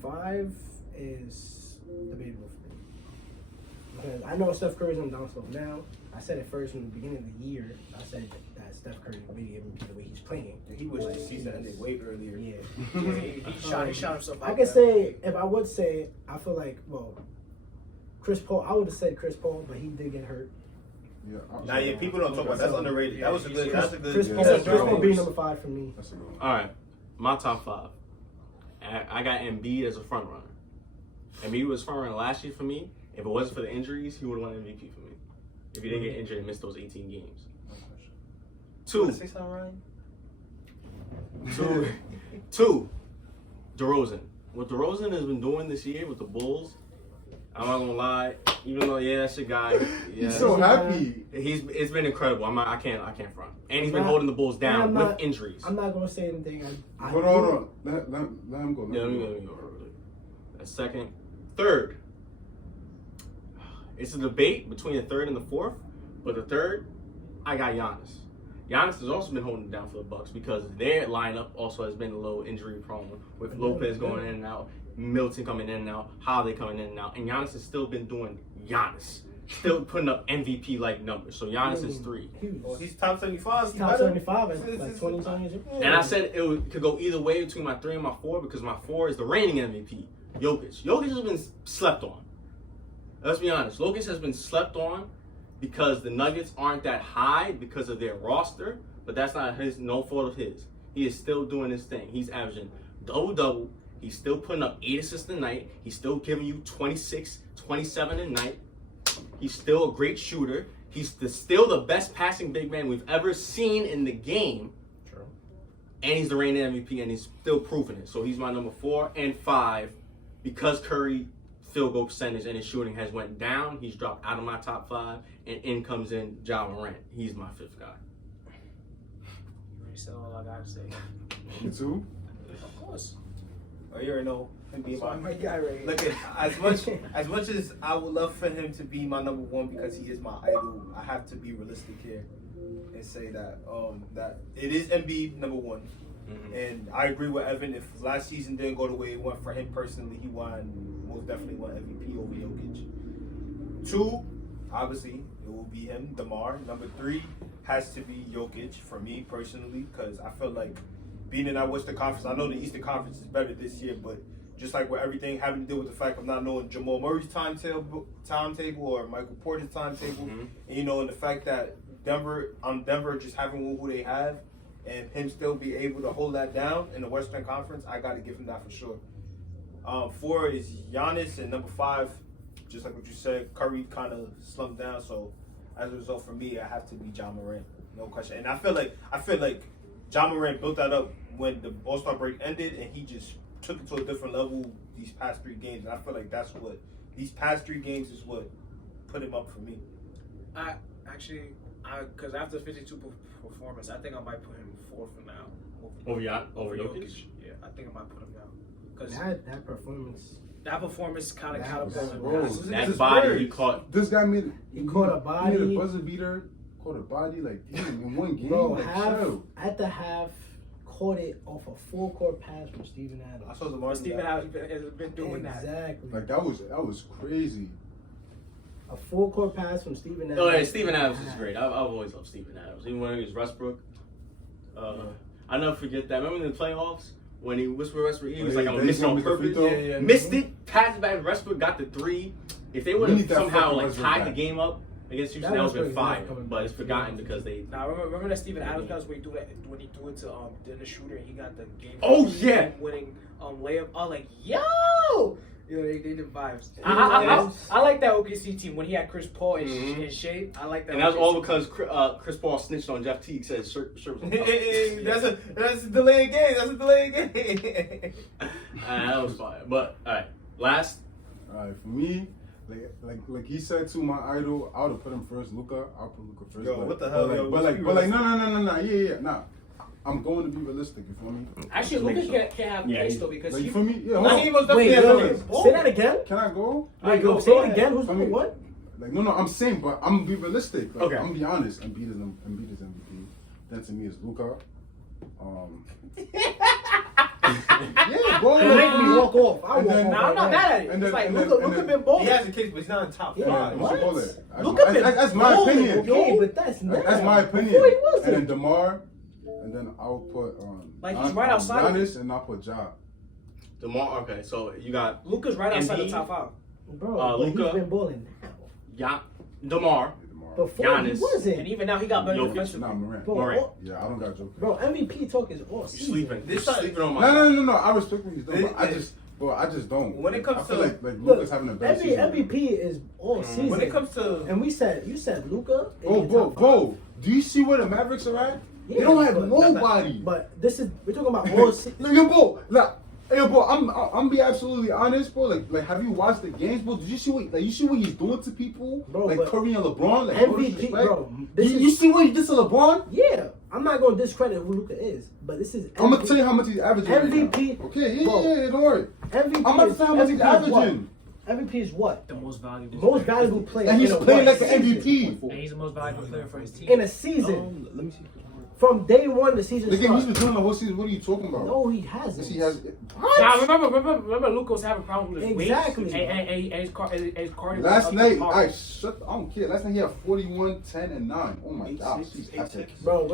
5 is debatable for me. Because I know Steph Curry's on down slope now. I said it first from the beginning of the year. I said that Steph Curry would be MVP the way he's playing. He wished the season ended way earlier. Yeah. He shot himself out. I can say, if I would say, I feel like, Chris Paul, I would have said Chris Paul, but he did get hurt. Yeah. Nah, yeah, people don't talk about that's underrated. That was a good. That's a good. Chris yeah, Paul that's will good. be number 5 for me. That's a good one. All right. My top 5. I got Embiid as a front runner. Embiid was front runner last year for me. If it wasn't for the injuries, he would have won MVP for me. If he didn't get injured and missed those 18 games. You 2. wanna say something, Ryan? 2. DeRozan. What DeRozan has been doing this year with the Bulls, I'm not gonna lie. Even though that's a guy. Yeah, He's so happy. it's been incredible. I can't front. And he's been Not- holding the Bulls down I'm with not- injuries. I'm not gonna say anything. Hold on. Let him go. Yeah, let me go. That's second. Third. It's a debate between the third and the fourth, but the third, I got Giannis. Giannis has also been holding it down for the Bucks because their lineup also has been a little injury prone with Lopez going in and out, Milton coming in and out, Holiday coming in and out, and Giannis has still been doing Giannis, still putting up MVP like numbers. So Giannis is 3. Well, he's top 75. He's top 75 at like 20 years. And I said could go either way between my 3 and my 4 because my 4 is the reigning MVP, Jokic. Jokic has been slept on. Let's be honest. Jokic has been slept on because the Nuggets aren't that high because of their roster, but that's not no fault of his. He is still doing his thing. He's averaging double-double. He's still putting up 8 assists a night. He's still giving you 26, 27 a night. He's still a great shooter. He's still the best passing big man we've ever seen in the game. And he's the reigning MVP, and he's still proving it. So he's my number 4 and 5 because Curry field goal percentage and his shooting has went down, he's dropped out of my top 5, and in comes in Ja Morant. He's my 5th guy. You already said all I gotta say. You too? Of course. Oh, you already know him being So my guy right here. Look, as much as I would love for him to be my number 1 because he is my idol, I have to be realistic here and say that that it is Embiid number 1. Mm-hmm. And I agree with Evan. If last season didn't go the way it went for him personally, he most definitely won MVP over Jokic. 2, obviously, it will be him, DeMar. Number 3 has to be Jokic for me personally, because I feel like being in that Western Conference, I know the Eastern Conference is better this year, but just like with everything having to do with the fact of not knowing Jamal Murray's timetable or Michael Porter's timetable, and and the fact that Denver just having who they have, and him still be able to hold that down in the Western Conference, I got to give him that for sure. 4 is Giannis, and number 5, just like what you said, Curry kind of slumped down. So as a result, for me, I have to be Ja Morant, no question. And I feel like Ja Morant built that up when the All-Star break ended, and he just took it to a different level these past 3 games. And I feel like that's what these past 3 games is what put him up for me. Because after 52 performance, I think I might put him 4th for now. Over Jokic? Yeah, I think I might put him down. Because That performance kind of That body he caught. This guy made He caught a body. He made a buzzer beater. Caught a body like in one game. Bro, like, at the half, caught it off a full court pass from Steven Adams. I saw the Steven Adams has been doing that. Exactly. Like that was crazy. A full court pass from Steven Adams. Oh yeah, Steven Adams is great. I've always loved Steven Adams. Even when he was Westbrook. I'll never forget that. Remember in the playoffs when he was with Westbrook? He was like, I'm missing on purpose. Yeah. Missed it, passed it back. Westbrook got the 3. If they would have somehow like Westbrook tied back. the game up against Houston, that would have been fire. But it's forgotten because they. Now remember that Steven Adams pass where he threw that when he threw it to Dennis Schroeder and he got the game. Oh yeah, winning layup. I was like, yo. They did vibes. I like that OKC team when he had Chris Paul in shape. I like that. And that was all because Chris Paul snitched on Jeff Teague. Said shirt was Hey, that's a delayed game. That's a delayed game. That was fire. But all right, last. All right, for me, like he said to my idol, I would have put him first. Luka, I'll put Luka first. Yo, what the hell? No, yeah. I'm going to be realistic. You feel me? Actually, Luka can't have place though because for me, yeah. Say that again. Can I go? Wait, go. Say it again. Who's number 1? Like no, I'm saying, but I'm gonna be realistic. Like, Okay. I'm gonna be honest. Embiid is MVP. Then to me is Luka. Yeah, bro. You're making me walk off. I'm not mad at it. It's like Luka been balling. He has a case, but he's not in top 5. Yeah, what? That's my opinion. Okay, but that's not. That's my opinion. Before he wasn't. And then DeMar, and then I'll put he's right outside. Giannis, and I'll put Ja. DeMar. Okay, so you got Luka's right outside the Embiid. top 5. Bro, Luka. he's been balling now. DeMar. Before Giannis. he wasn't. And even now he got better Jokic. defensively. Nah, Moran. Bro, Moran. Yeah, I don't got Joker. Bro, MVP talk is all You're season. sleeping. You're sleeping on my. No. I respect what he's doing, but I just don't. When it comes I feel to- like Luka's having a better season. MVP is all season. When it comes to And you said Luka. Bro, do you see where the Mavericks are at? They don't have nobody. But we're talking about all season. Bro, I'm be absolutely honest, bro. Like, have you watched the games, bro? Did you see what he's doing to people, Bro, like but Curry and LeBron, like MVP, bro. You see what he did to LeBron? Yeah, I'm not gonna discredit who Luka is, but this is. I'm gonna tell you how much he's averaging. MVP. Okay, Bro. yeah, don't worry. MVP. I'm about to tell you how much he's averaging. MVP is what? The most valuable. Most valuable player. And he's in a playing like what an season? MVP. And he's the most valuable player for his team. In a season. Let me see. From day 1, the season Look, he's starts. been doing the whole season. What are you talking about? No, he hasn't. Yes, he has. Now remember, Luka was having problems with his Exactly. weight and his cardio. Last night, I don't care. Last night he had 41, 10, and 9. Oh my gosh, he's epic. Bro,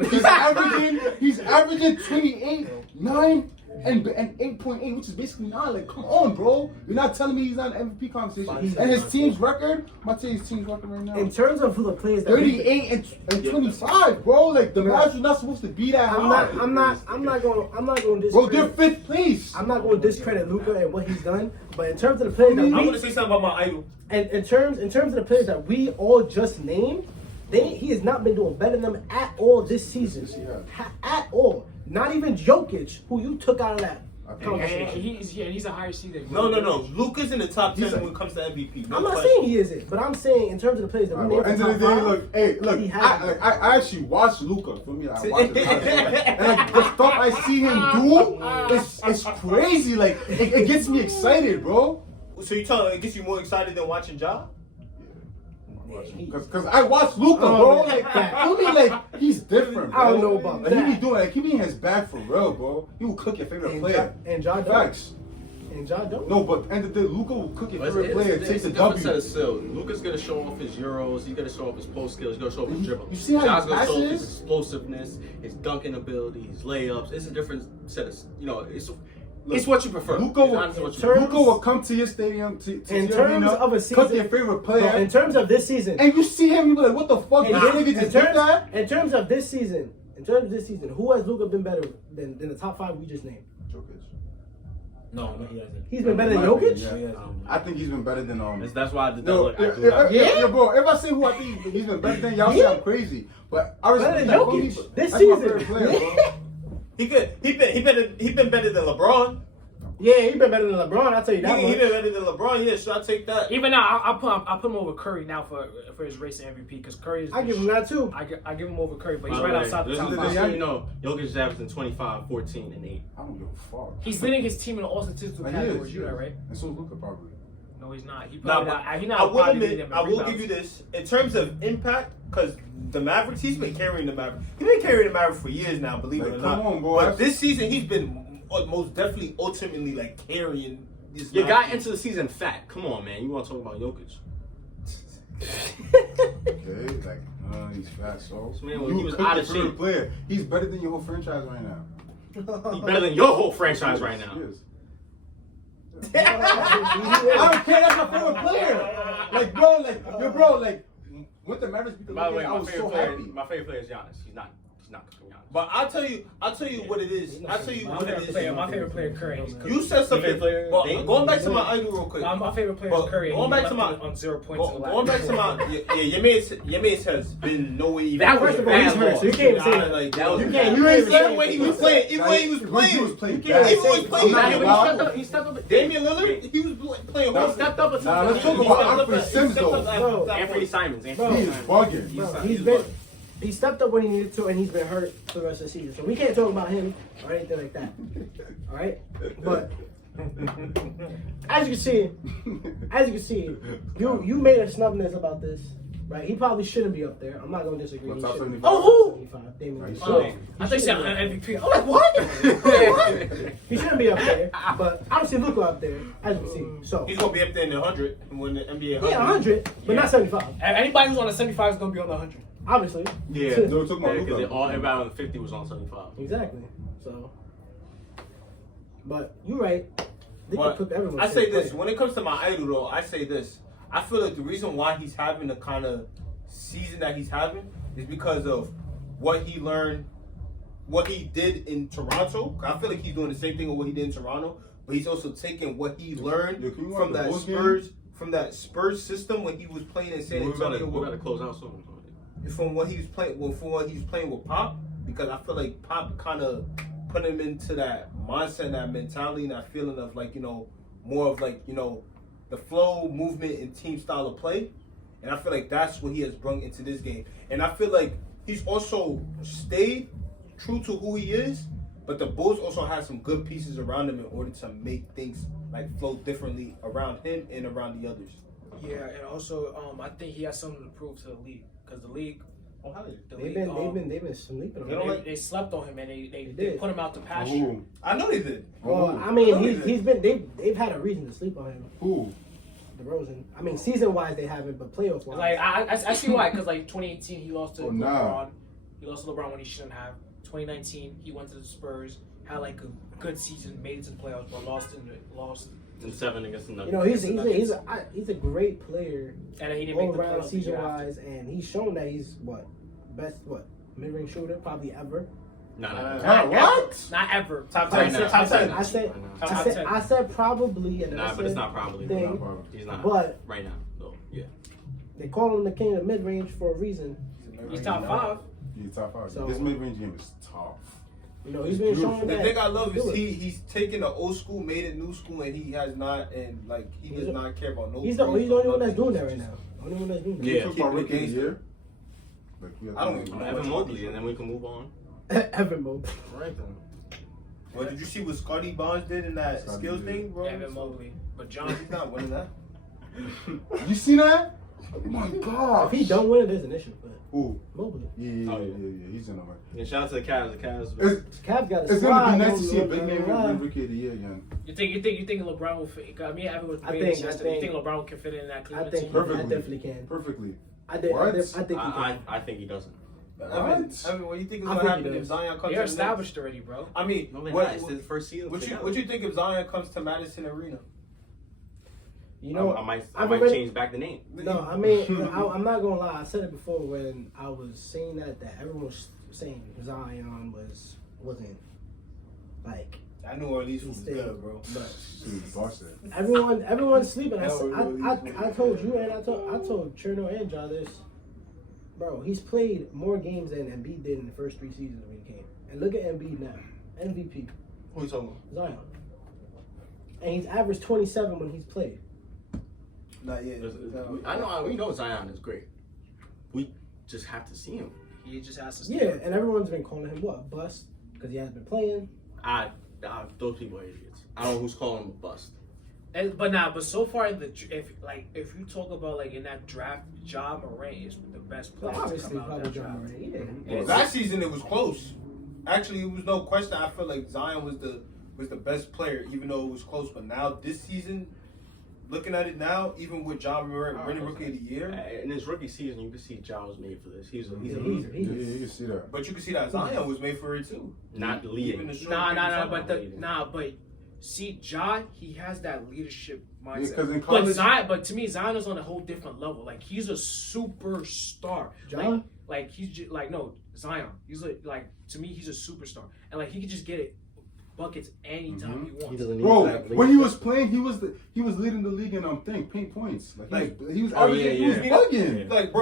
He's averaging 28, 9, and 8.8, which is basically 9. Like, come on, bro. You're not telling me he's not an MVP conversation. And his team's record, I'm gonna tell you his team's record right now. in terms of who the players that 38 and 25, bro. Like, the Mavs are not supposed to be that high. I'm not going to Bro, they're discredit. 5th place. I'm not going to discredit Luka and what he's done, but in terms of the players that I'm we gonna say something about my idol. and in terms of the players that we all just named, he has not been doing better than them at all this season. Yes, he has. At all. Not even Jokic, who you took out of that He's a higher seed than No. Luka's in the top 10 when it comes to MVP. No I'm not question. saying he isn't, but I'm saying in terms of the players that we named End for of the top day, five, he has it. I actually watched Luka. For me, I watched it. And like the stuff I see him do is crazy. Like it gets me excited, bro. So you telling me it gets you more excited than watching Ja? Cause I watched Luka, bro. Like, feel me, like he's different, bro. I don't know about like, that. He be doing, like, he be in his bag for real, bro. He will cook your favorite player. And Ja don't. Facts. And Ja don't. No, but end of the day, Luka will cook your favorite player, take It's the a different set W. of skill. Luka's gonna show off his euros. He's gonna show off his post skills. He's gonna show off his dribble. You see how Ja's he gonna show off passes? his explosiveness, his dunking ability, his layups. It's a different set of, it's what you prefer. Luka It's honestly what you Luka will come to your stadium, to In your terms arena, of a cook season, your favorite player, in terms of this season, and you see him, you be like, what the fuck? This nigga just did that? in terms of this season, who has Luka been better than the top five we just named? No, he hasn't. He's been better than Jokic? Yeah. I think he's been better than That's why I did that. No, Look, I do that. yeah, bro. If I say who I think he's been better than, y'all say I'm crazy. But I Better respect than that. Jokic But this that's my season. favorite player, bro. He been better than LeBron. Yeah, he been better than LeBron. I'll tell you that He much. been better than LeBron. Yeah, should I take that? Even now, I put him over Curry now for his race to MVP because Curry is. I give him that too. I give him over Curry, but he's By the right way, outside the this top is five. just so you know, Jokic is averaging 25, 14, and 8. I don't give a fuck. He's leading his team in all statistical Like, he is, categories. You know yeah. that, right? And so is Luka probably. No, he's not. He Nah, probably but not. He's I not. will probably admit, leading them I in will rebounds. give you this in terms of impact, because the Mavericks, he's been carrying the Mavericks. He's been carrying the Mavericks for years now, believe it Like, or come not. on, bro. But this season, he's been most definitely, ultimately, like carrying this. You got Mavericks. into the season fat. Come on, man. You want to talk about Jokic? Okay, like, he's fat, so. This man, when he was out of shape. Player. He's better than your whole franchise right now. He's better than your whole franchise right now. Yes. I don't care. That's my favorite player. Like, bro, like, when the Mavericks beat the By the way, Lakers, I was so happy. my favorite player is Giannis. He's not cooking Giannis. But I'll tell you what it is. I'll tell you what it is. My favorite player, Curry. You said something. favorite player, But Dame? going back to my idol real quick. My favorite player But is Curry. going and back he to left my- on 0 points. in the Going back to my your man's has been nowhere even. That was First of all, he's hurt, so you can't even say that. Like, That was you bad. can't. You You ain't ain't saying saying when he was playing. Even when he was playing. bad. Even when he was playing. I'm not Even allowed. He stepped up. Damian Lillard, he was playing. He stepped up. Nah, let's talk about Anthony Sims, though. Anthony Simons. He Anthony is Simons. bugging. Bro, he stepped up when he needed to, and he's been hurt for the rest of the season. So we can't talk about him or anything like that. All right, but as you can see, you made a snubbiness about this, right? He probably shouldn't be up there. I'm not gonna disagree. Well, He top shouldn't be. 75. Oh, who? 75. Damian He Lillard. should. I think he said MVP. I'm like, what? He shouldn't be up there, but I don't see Luka up there, as you can see. So He's gonna be up there in the 100 when the NBA 100. yeah, 100, but not 75. Anybody who's on the 75 is gonna be on the 100. Obviously. Yeah, No, we're talking about because Luka. everybody on the 50 was on 75. Exactly. So, but you're right. They But can cook everyone. I say this, when it comes to my idol though, I say this. I feel like the reason why he's having the kind of season that he's having is because of what he learned, what he did in Toronto. I feel like he's doing the same thing with what he did in Toronto, but he's also taking what he learned Yo, can you from watch the that Bulls game? Spurs system when he was playing in San We Antonio. gotta close out soon. From what he was playing, from what he was playing with Pop, because I feel like Pop kind of put him into that mindset, that mentality, and that feeling of like, more of like, the flow, movement, and team style of play. And I feel like that's what he has brought into this game. And I feel like he's also stayed true to who he is, but the Bulls also have some good pieces around him in order to make things like flow differently around him and around the others. Yeah, and also I think he has something to prove to the league because the league. They've been sleeping on They don't him. like- They slept on him and they did. put him out to pasture. Who? I know they did. Well, I I mean, know they he's been they've had a reason to sleep on him. Who? DeRozan. I mean, season wise they haven't, but playoff wise. Like I see why because like 2018 he lost to Oh, LeBron. nah. He lost to LeBron when he shouldn't have. 2019 he went to the Spurs, had like a good season, made it to the playoffs, but lost. And 7 against the you Nuggets. know, he's a great player And he didn't all make the around playoffs season the year after. wise, and he's shown that he's best mid-range shooter probably ever. Nah. What? Not ever. Top Right 10. now. Top 10. I said Top 10. I said probably, and then I Nah, said but it's not probably. thing. Not probably. He's not. But Right now, though. Yeah. they call him the king of mid range for a reason. He's top 5. He's top 5. So- This mid-range game is tough. You know, he's been showing The that. thing I love is he's taken the old school, made it new school, and he has not, and like he does not care about no. He's the only one that's doing that right now. The only one that's doing that. Yeah. Talk about rookie of the year. Like, I don't even know. Evan Mobley, and then we can move on. Evan Mobley. Right then. Well, did you see what Scotty Barnes did in that Scotty skills did. thing, bro? Evan Mobley. But John, He's not winning that. You see that? Oh my god. If he don't win it, there's an issue. But Ooh. Mobley. Yeah. He's in the right. Yeah, shout out to the Cavs. The Cavs. Cavs got a It's squad. gonna be nice to see a Mobley, big name man. win rookie of the year again. you think LeBron will fit? I mean, everyone was I debating think- this I yesterday. You think- think LeBron can fit in that I Cleveland think team? Perfectly. I definitely can. Perfectly. I think What? he can. I think he doesn't. I mean, what do you think is I gonna think happen he if does. Zion comes? They're to the established already, bro. Knicks? I mean, No, they're what, not. It's the first season. what you think if Zion comes to Madison Arena? You know, I might I've might already- change back the name. No, I mean, I'm not gonna lie. I said it before when I was saying that everyone was saying Zion wasn't like I knew Orleans was stayed, good, bro. but Dude, Boston. everyone's sleeping. I Yeah, told you and I told Cherno and Ja this, bro. He's played more games than Embiid did in the first 3 seasons when he came. And look at Embiid now, MVP, Who you talking about? Zion, and he's averaged 27 when he's played. Not yet. I know. We know Zion is great. We just have to see him. He just has to stay. Yeah, and everyone's been calling him what, a bust because he hasn't been playing. Those people are idiots. I don't know who's calling him a bust. But so far if you talk about like in that draft, Ja Moran is the best player. Well, obviously, to come out probably that Ja draft. Moran. Yeah. Well, last season it was close. Actually, it was no question. I feel like Zion was the best player, even though it was close. But now this season, looking at it now, even with Ja Moran winning Rookie of the Year, In his rookie season, you could see Ja was made for this. He's a He's leader. Yeah, you can see that. but you can see that Zion was made for it too. Not Even leading. the short Nah, period of time. but see, Ja, he has that leadership mindset. Yeah, 'cause in but college- Zion, but to me, Zion is on a whole different level. Like he's a superstar. Ja? Like he's like no Zion. He's like to me, he's a superstar, and like he could just get it buckets anytime he wants. He doesn't need Bro, that when he was playing, he was leading the league in paint points. He was averaging, he was bugging. Like,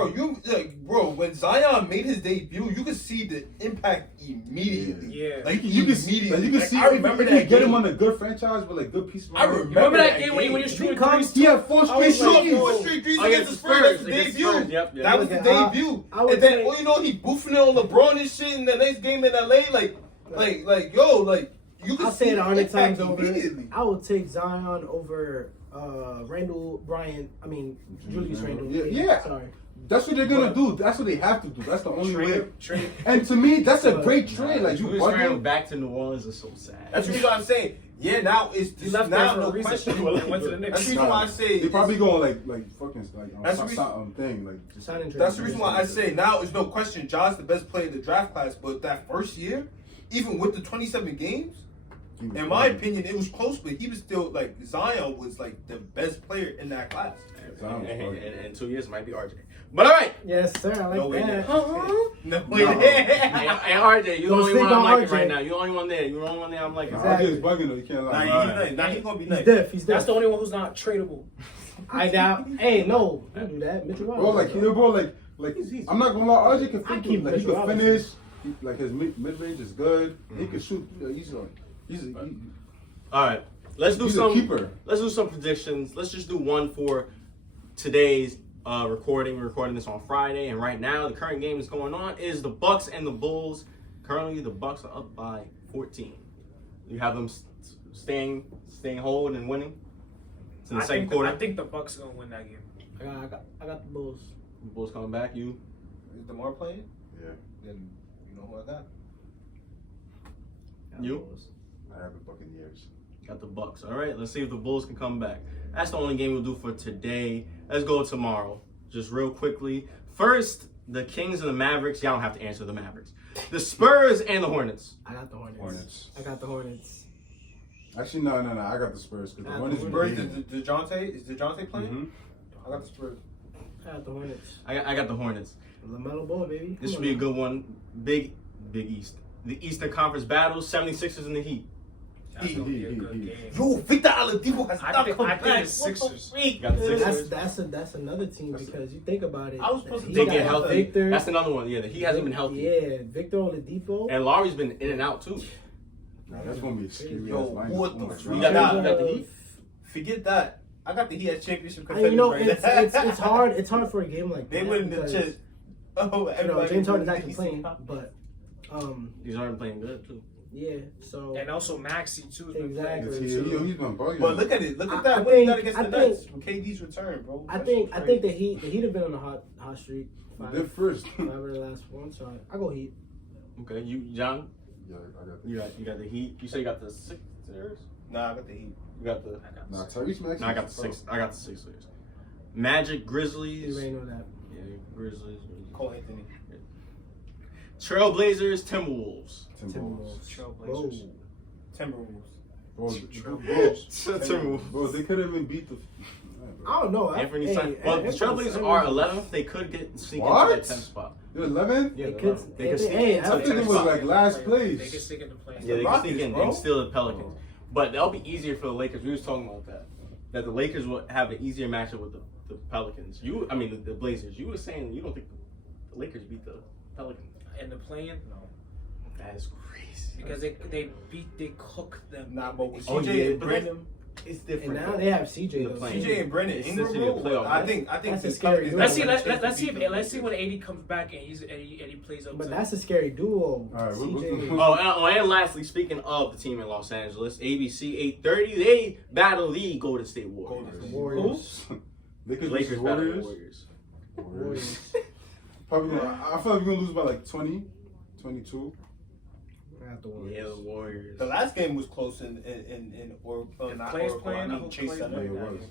bro, when Zion made his debut, you could see the impact immediately. Yeah. Like You can see, immediately. you can see. I remember if that you get him game. on a good franchise with like good piece of. I Remember that game when he was shooting threes? He had 4 straight He shot threes. 4 straight threes Oh, against the Spurs. That's the against debut. Spurs, yep. That was the Look at- debut. I would And then, say- you know, he boofing it on LeBron and shit in the next game in LA. Like, yo, like, you can I'll see say it the 100 impact times over. immediately. I will take Zion over Randall Bryant. I mean Julius Randall. Yeah. Sorry. That's what they're gonna do. That's what they have to do. That's the only way. Trade. And to me, that's a great trade. Like you Julius Randle bugging. back to New Orleans is so sad. That's the reason why I'm saying, yeah, now it's He just left there now for a no reason. question. He went to the Knicks. That's the reason why I say They probably going like fucking like That's the reason- thing like just Sign and trade. That's the reason why I say now it's no question. Ja's the best player in the draft class, but that first year, even with the 27 games, in my opinion, it was close, but he was still like Zion was like the best player in that class. In 2 years, it might be RJ. But all right. Yes, sir. I like No way that. No way. Hey, RJ, you the Don't only sleep one I'm on liking RJ. right now. You the only one there. You the only one there I'm liking. Exactly. RJ is bugging though. You can't lie. Nah, he's nice. Nah, he's gonna be He's nice. deaf. He's That's deaf. the only one who's not tradable. I doubt. Hey, no, don't do that. Mitchell Robinson. Bro, like bro, like He's- I'm not gonna lie. RJ can I finish. keep Like he Mitchell can Robinson. finish. Like his mid range is good. He can shoot. He's All right. Let's do He's a some. keeper. Let's do some predictions. Let's just do one for today's recording. We're recording this on Friday, and right now the current game is going on is the Bucks and the Bulls. Currently, the Bucks are up by 14. You have them staying hold and winning. It's in the second quarter. I think the Bucks are gonna win that game. I got the Bulls. The Bulls coming back. You. Is DeMar playing? Yeah. Then you know who I got. You? I have the Buccaneers. Got the Bucks. All right, let's see if the Bulls can come back. That's the only game we'll do for today. Let's go tomorrow. Just real quickly. First, the Kings and the Mavericks. Y'all don't have to answer the Mavericks. The Spurs and the Hornets. I got the Hornets. Hornets. I got the Hornets. Actually, no. I got the Spurs because the Ah, Hornets. the Spurs, beating. is DeJounte playing? Mhm. I got the Spurs. I got the Hornets. I got the Hornets. LaMelo Ball, baby. This Come should be a on good one. Big East. The Eastern Conference battles, 76ers and the Heat. That's gonna be a good game. Yo, Victor Oladipo has I not think- come I think back. it's What the Sixers. freak? Got the Sixers. That's another team because you think about it. I was supposed to he They got get healthy. Victor. That's another one. Yeah, he hasn't been healthy. Yeah, Victor Oladipo. And Laurie's been in and out too. Nah, that's gonna be a scary Yo, ass lineup. what Oh the my freak? You God. got the Heat? Forget that. I got the Heat as championship You contenders know, right it's now. hard. It's hard for a game like They that. win the because, chip. Oh, You know, everybody. James Harden's win actually the playing, East. but He's already playing good too. yeah. So And also Maxey too. Has been Exactly. playing. He's been bugging. But look at it. Look at I that win he got think- against I the think- Nets. From KD's return, bro. I That think shit's the crazy. Heat have been on a hot streak. They're first. 5 of the last one, so I go Heat. Okay, you John, Yeah, I got you got the Heat. You say you got the Sixers? Nah, I got the Heat. You got the. Nah, Tyrese Maxey. No, I got the six. I got the Sixers. Magic, Grizzlies. You already know that. Yeah, Grizzlies. Cole Anthony. Trailblazers, Timberwolves. Timberwolves. Trailblazers. Timberwolves. Timberwolves. Bro, they could have even beat the. I don't know. Anthony Hey, Simons. Well, the Anthony Trailblazers Simons- are 11th. They could get sneak into What? that 10th spot. They're 11. Yeah, They they're could- 11th. They could sneak hey, into I the I think it 10th was spot. like last They can place. stick in the play. Yeah, they can Rockets, sneak in bro. and steal the Pelicans. But that'll be easier for the Lakers. We was talking about that. That the Lakers will have an easier matchup with the Pelicans. The Blazers. You were saying you don't think the Lakers beat the Pelicans. And the playing, no, That is crazy. because they cooked them. Nah, but with Oh, CJ yeah, and but Brennan, it's And different. now though. they have CJ. The though. playing. CJ and Brennan, It's Ingram, essentially a bro. playoff. I think That's a the scary Pelicans duo. Let's see. have a chance Let's to see. beat Let's see the when Lakers. AD comes back and he plays up. But to that's a scary duo. All right, CJ. And lastly, speaking of the team in Los Angeles, ABC 8:30, they battle the Golden State Warriors. Warriors. Lakers Lakers versus battle the Warriors. Warriors. Warriors. Probably. I feel like we're gonna lose by like 20, 22. Not the Warriors. Yeah, the Warriors. The last game was close in not Clay's Oracle, playing, I hope Chase Clay's Center. Yeah, playing. it was.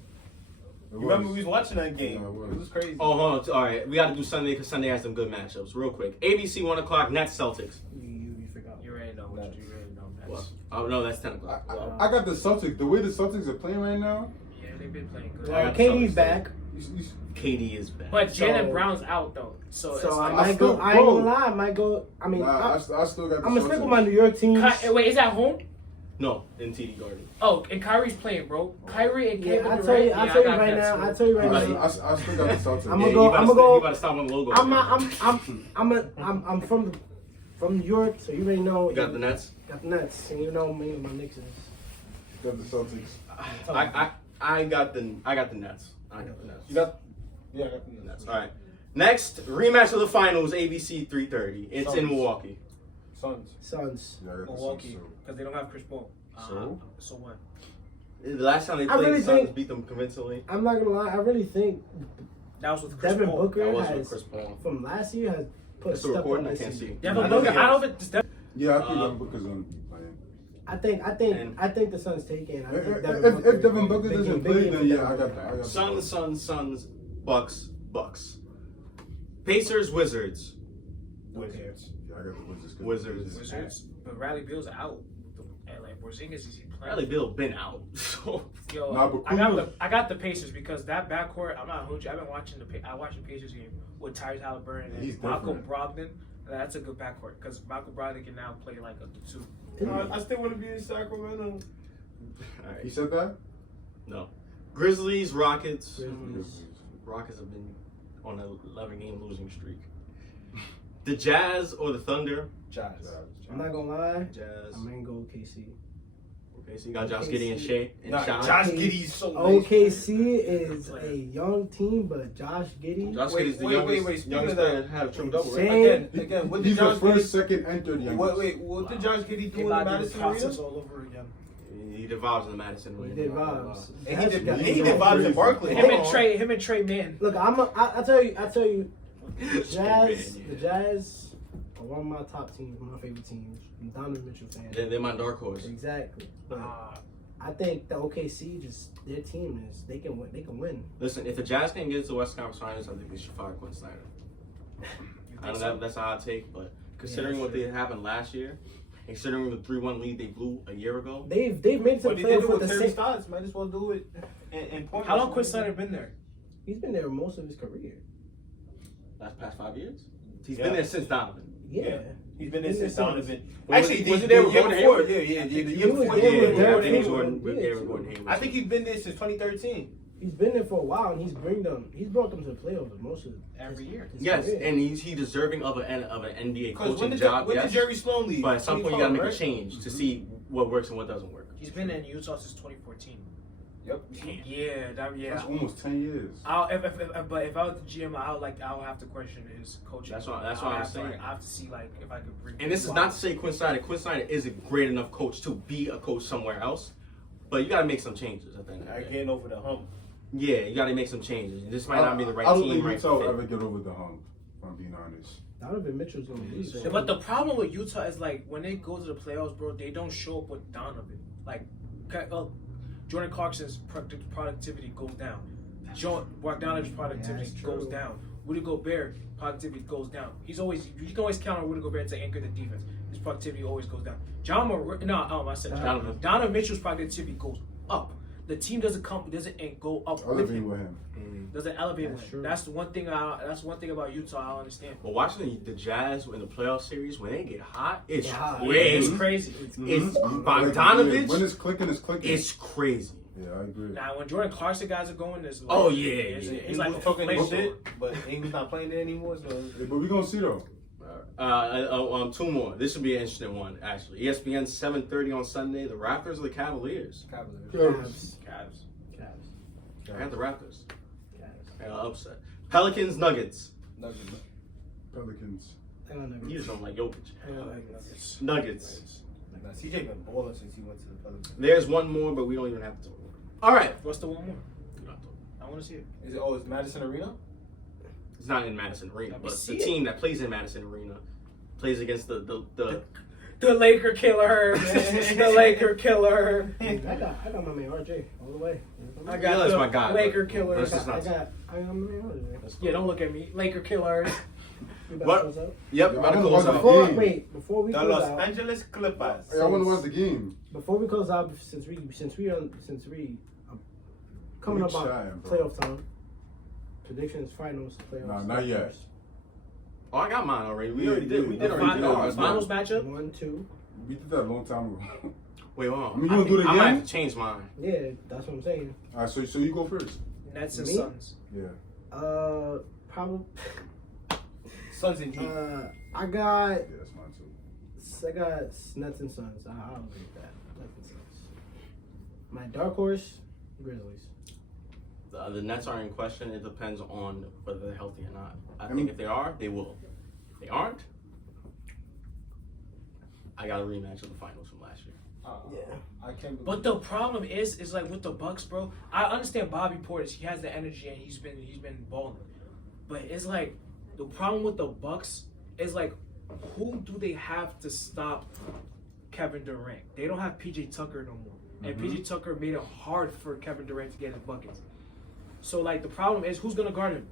You remember we was watching that game? Yeah, it was. crazy. Oh, hold on. All right, we got to do Sunday because Sunday has some good matchups. Real quick. ABC 1 o'clock. Nets Celtics. You forgot. You already know what you already know. Well, That's, oh no, that's 10 o'clock. I got the Celtics. The way the Celtics are playing right now, yeah, they've been playing good. Yeah. KD's back. KD is back. But Jalen So- Brown's out though, so it's So I like, might still- go. I ain't gonna bro. lie. I might go. I mean, nah, I still got the I'm gonna stick Celtics. with my New York teams. Wait, is that home? No, in TD Garden. Oh, and Kyrie's playing, bro. Kyrie and Yeah, Kevin I Durant. tell you, yeah, I tell you got right that now. too. I tell you right Everybody- now. I still got the Celtics. I'ma Yeah, go- you gotta I'ma stop- go- You gotta stop on the logo. I'm from New York, so you already know. You got the Nets. Got the Nets, and you know me and my Knicks is. Got the Celtics. I got the Nets. I got the Nets. You got? Yeah, I got the Nets. All right. Next rematch of the finals. ABC 3:30. It's in Suns. Milwaukee. Suns. Suns. Yeah, I got the Milwaukee, Celtics. because they don't have Chris Paul. So what? The last time they I played, really the Suns think- beat them convincingly. I'm not gonna lie. I really think That was with Chris Devin Paul. Booker That was with has, Chris Paul. from last year, has put a It's a step recording. up I this can't season. see. Devin I Booker. think I don't think this. Yeah, I think Uh, Devin Booker's gonna be playing. I think the Suns take it. I think If Devin Devin Booker big doesn't game, play, big game then for yeah, Devin I Booker. got the Suns, Bucks. Pacers, Wizards. Wizards. Yeah, I got the Wizards. Wizards. Wizards, but Riley Beal's out. And like Porzingis is he playing? Bradley Beal been out. So Yo, Nah, but I got the Pacers because that backcourt. I'm not hold you. I've been watching I watched the Pacers game with Tyrese Halliburton He's and Malcolm different. Brogdon. That's a good backcourt because Malcolm Brogdon can now play like a 2. I still want to be in Sacramento. all He right. said that? No. Grizzlies, Rockets. Grizzlies. Rockets have been on an 11-game losing streak. The Jazz or the Thunder? Jazz. I'm not gonna lie. Jazz. I'm gonna go KC. Okay, so you got Josh OKC. Giddey and Shea and Nah, Shy. Josh Giddey's so nice. OKC is a young team, but Josh Giddey. Josh Wait, Giddey's the wait, youngest, wait, speaking youngest of that- player to have a triple double, right? Shane- Again, what did He's the Josh first, Giddey? second, and third youngest. Wait, what did Josh Giddey do They in the lied to the Madison process Arena? all over again. He did vibes in the Madison He Arena. did vibes. And Josh got- he did vibes in Barkley. Him and Trey Man. Look, I tell you, Jazz. the Jazz are one of my top teams, one of my favorite teams. I'm a Donovan Mitchell fan. They're my dark horse. Exactly. But I think the OKC their team is they can win. They can win. Listen, if the Jazz can get to the Western Conference Finals, I think they should fire Quinn Snyder. I know that's a hot take, but considering Yeah, what sure. they happened last year, considering the 3-1 lead they blew a year ago, They've made it to What the he did playoffs with with the Terry same. Stotts, might as well do it in points. How long Chris Snyder been there? He's been there most of his career. last past 5 years, he's Yeah. been there since Donovan. Yeah. He's been there since Donovan. Well, Actually, was the it there year with Gordon before. Hayward? Yeah, the year He was before. there Yeah, with yeah, Derrick yeah. Hayward. Gordon Hayward. I think he's been there since 2013. He's been there for a while, and he's brought them to the playoffs most of Every year. his Yes, career. and he's deserving of an NBA Because coaching job. when Yes, did Jerry Sloan leave? but at some point you gotta make a 2012, change to see what works and what doesn't work. He's been in Utah since 2014. Yep. Yeah, That's almost 10 years. But if I was the GM, I would have to question his coaching. That's what I'm I saying. have to see like if I could bring. And this is not to say Quinn Snyder. Quinn Snyder is a great enough coach to be a coach somewhere else, but you gotta make some changes. I think. Getting over the hump. Yeah, you gotta make some changes. This might not be the right I don't team, think right Utah will fit. ever get over the hump, if I'm being honest. Donovan Mitchell's gonna leave. Yeah, but the problem with Utah is like when they go to the playoffs, bro, they don't show up with Donovan. Like, Jordan Clarkson's productivity goes down. Bogdanovic's productivity goes down. Rudy Gobert productivity goes down. You can always count on Rudy Gobert to anchor the defense. His productivity always goes down. Donovan Mitchell's productivity goes up. The team doesn't go up with Elevate him. with him. Doesn't elevate That's with true. him. That's one thing about Utah I don't understand. But watching the Jazz in the playoff series, when they get hot, it's Yeah. crazy. It's crazy. It's When Bogdanovich. it's clicking, it's clicking. It's crazy. Yeah, I agree. Now, when Jordan Clarkson guys are going, it's like, Oh, yeah, it's, yeah. it's He like was a talking his flamethrower. shit, but he was not playing there anymore. So Hey, but we gonna see though. Two more. This should be an interesting one, actually. ESPN 7:30 on Sunday. The Raptors or the Cavaliers? Cavs. Cavs. I got the Raptors. Cavs. I got upset. Pelicans, Nuggets. Pelicans. Hang on, You just don't like Jokic. Nuggets. Nuggets. Nah, CJ been balling since he went to the Pelicans. There's one more, but we don't even have to talk about it. All right. What's the one more? I want to see it. It's Madison Arena? It's not in Madison Arena, Let me but see the it. team that plays in Madison Arena plays against the The Laker killer. The Laker killer. I got my man RJ all the way. I Yeah, got that's the my guy, Laker but killer. let's just not- I got my man RJ. Yeah, don't look at me. Laker killers. We about What? to close out? Yep, Yeah, about to I close wanna out. watch Before we The close Los out, Angeles Clippers. Hey, I want to watch the game. before we close out, since we coming up We on trying, bro. playoff time, predictions, finals, playoffs. Nah, not yet. Oh, I got mine already. We Yeah, already did. We yeah. did already do ours. Finals matchup. 1, 2. We did that a long time ago. Wait, hold on. I mean, you gonna do it I might again? have to change mine. Yeah, that's what I'm saying. Alright, so you go first. Nets and Me? Suns. Yeah. Probably. Suns and Heat. I got Yeah, that's mine too. Nets and Suns. I'll agree with that. Nets and Suns. My dark horse, Grizzlies. The Nets are in question. It depends on whether they're healthy or not. I mean- think if they are, they will. If they aren't, I got a rematch of the finals from last year. Yeah. I can't believe But the problem is like with the Bucks, bro. I understand Bobby Portis. He has the energy and he's been balling. But it's like the problem with the Bucks is like who do they have to stop Kevin Durant? They don't have PJ Tucker no more. And PJ Tucker made it hard for Kevin Durant to get his buckets. So like the problem is who's gonna guard him?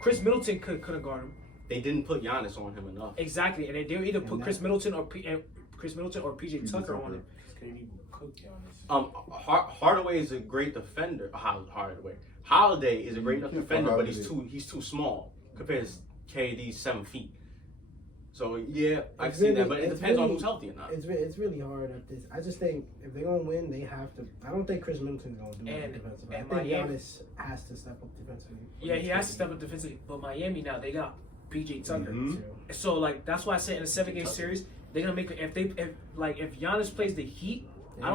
Chris Middleton couldn't guard him. They didn't put Giannis on him enough. Exactly. And they would either put Chris Middleton or PJ Tucker on him. can't even cook Giannis. Hardaway is a great defender. Hardaway. Holiday is a great enough can't defender, put but Holiday. he's too small compared to KD's 7 feet. So yeah, I It's see really- that, but it it's depends on really- who's healthy or not. It's really hard at this. I just think if they're gonna win, they have to. I don't think Chris Middleton's gonna do it And- defensively. I and think Miami- Giannis has to step up defensively. Yeah, he has to step up defensively. But Miami now they got PJ Tucker. Mhm. Too. So like that's why I said in a 7-game series they're gonna make it. If Giannis plays the Heat, Yeah, I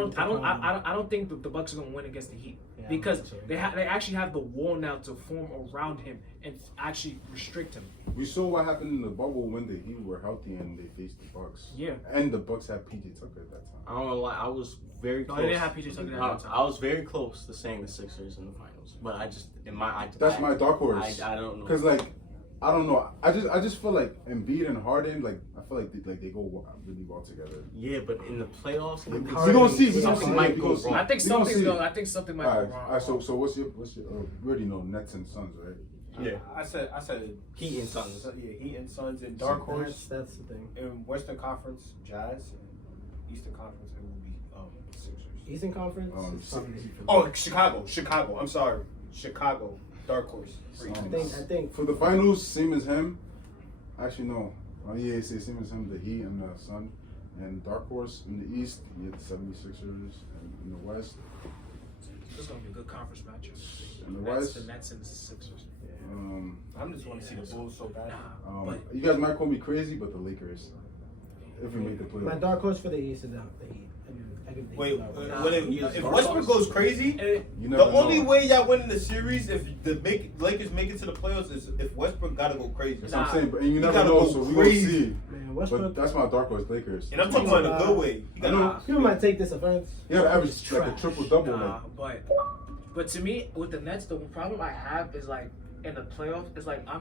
don't think the Bucks are gonna win against the Heat Yeah, I because don't think so. they actually have the wall now to form around him and actually restrict him. We saw what happened in the bubble when the Heat were healthy and they faced the Bucks. Yeah. And the Bucks had PJ Tucker at that time. I don't know why I was very No, close. they didn't have PJ Tucker at that time. I was very close to saying the Sixers in the finals, but I just That's my dark horse. I don't know. Because I don't know. I just feel like Embiid and Harden, I feel like they go really well together. Yeah, but in the playoffs, We gonna see. We gonna something see. might We go gonna see. wrong. I think We gonna see. something might All go right. wrong. All right. So what's your? We already know Nets and Suns, right? Yeah. I said Heat and Suns. Yeah, Heat and Suns and Dark Horse. That's the thing. In Western Conference, Jazz. And Eastern Conference, it will be Sixers. Eastern Conference. Um, is probably- Oh, Chicago. I'm sorry, Chicago. Dark Horse. I think For the finals, same as him. Actually, no. Oh yeah, it's the same as him, the Heat and the Sun. And dark horse in the East, you have the 76ers. And in the West, This is gonna be a good conference matchup. in the Nets, West, the Nets and the Sixers. I'm just want to see the Bulls so bad. But you guys might call me crazy, but the Lakers, if we make the My playoffs. dark horse for the East is the Heat. I give the Wait, Heat the dark horse. if Westbrook goes crazy, You the never only know. way y'all win the series if the Lakers make it to the playoffs is if Westbrook gotta go crazy. That's what I'm saying, but and you He never gotta know, go so we crazy. will see. Man, But Westbrook. that's my dark horse, Lakers. And I'm talking about in a good way. He gotta People might take this offense. You gotta average It's like a trash. triple double. Nah, but to me, with the Nets, the problem I have is like in the playoffs. It's like I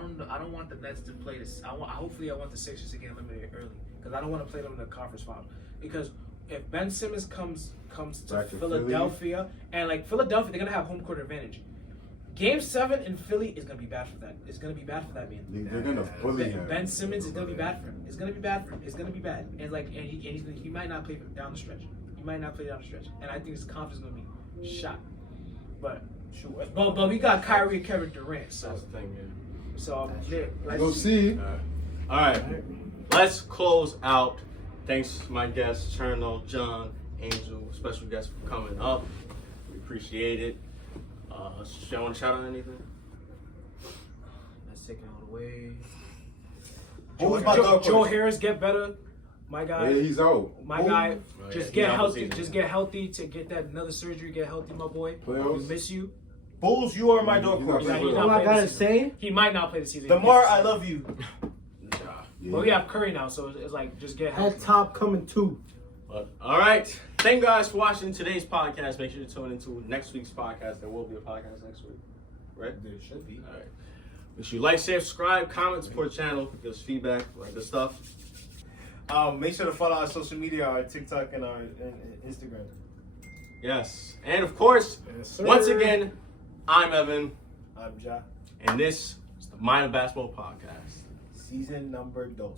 don't want the Nets to play this. Hopefully I want the Sixers to get eliminated early because I don't want to play them in the conference final. Because if Ben Simmons comes to Back to Philadelphia and like Philadelphia, they're gonna have home court advantage. Game 7 in Philly is gonna be bad for that. It's gonna be bad for that man. They're gonna bully him. Ben Simmons is gonna be bad for him. It's gonna be bad for him. It's gonna be bad. And like, he might not play down the stretch. He might not play down the stretch. And I think his confidence is gonna be shot. But we got Kyrie and Kevin Durant. So That's the thing, man. so We'll see. All right, let's close out. Thanks, my guests, Cherno, John, Angel, special guests for coming up. We appreciate it. Y'all want to shout out anything? Let's take it all the way. Who's my dark Joe horse? Harris, get better. My guy. Yeah, he's out. My guy, Right, just he's get out healthy. this season. Just get healthy to get that another surgery. Get healthy, my boy. Playoffs. We miss you. Bulls, you are my dark He's not horse. playing He's All not I playing gotta this season. say, He might not play the season. DeMar, I love you. Yeah. But we have Curry now, so it's like just get healthy. that top coming too. But, all right. Thank you guys for watching today's podcast. Make sure you tune into next week's podcast. There will be a podcast next week, right? There should be. All right. Make sure you like, share, subscribe, comment, support the channel, give us feedback, like the stuff. Make sure to follow our social media, our TikTok and our Instagram. Yes. And of course, Yes, sir. once again, I'm Evan, I'm Ja. and this is the Mind of Basketball podcast. Season number 2.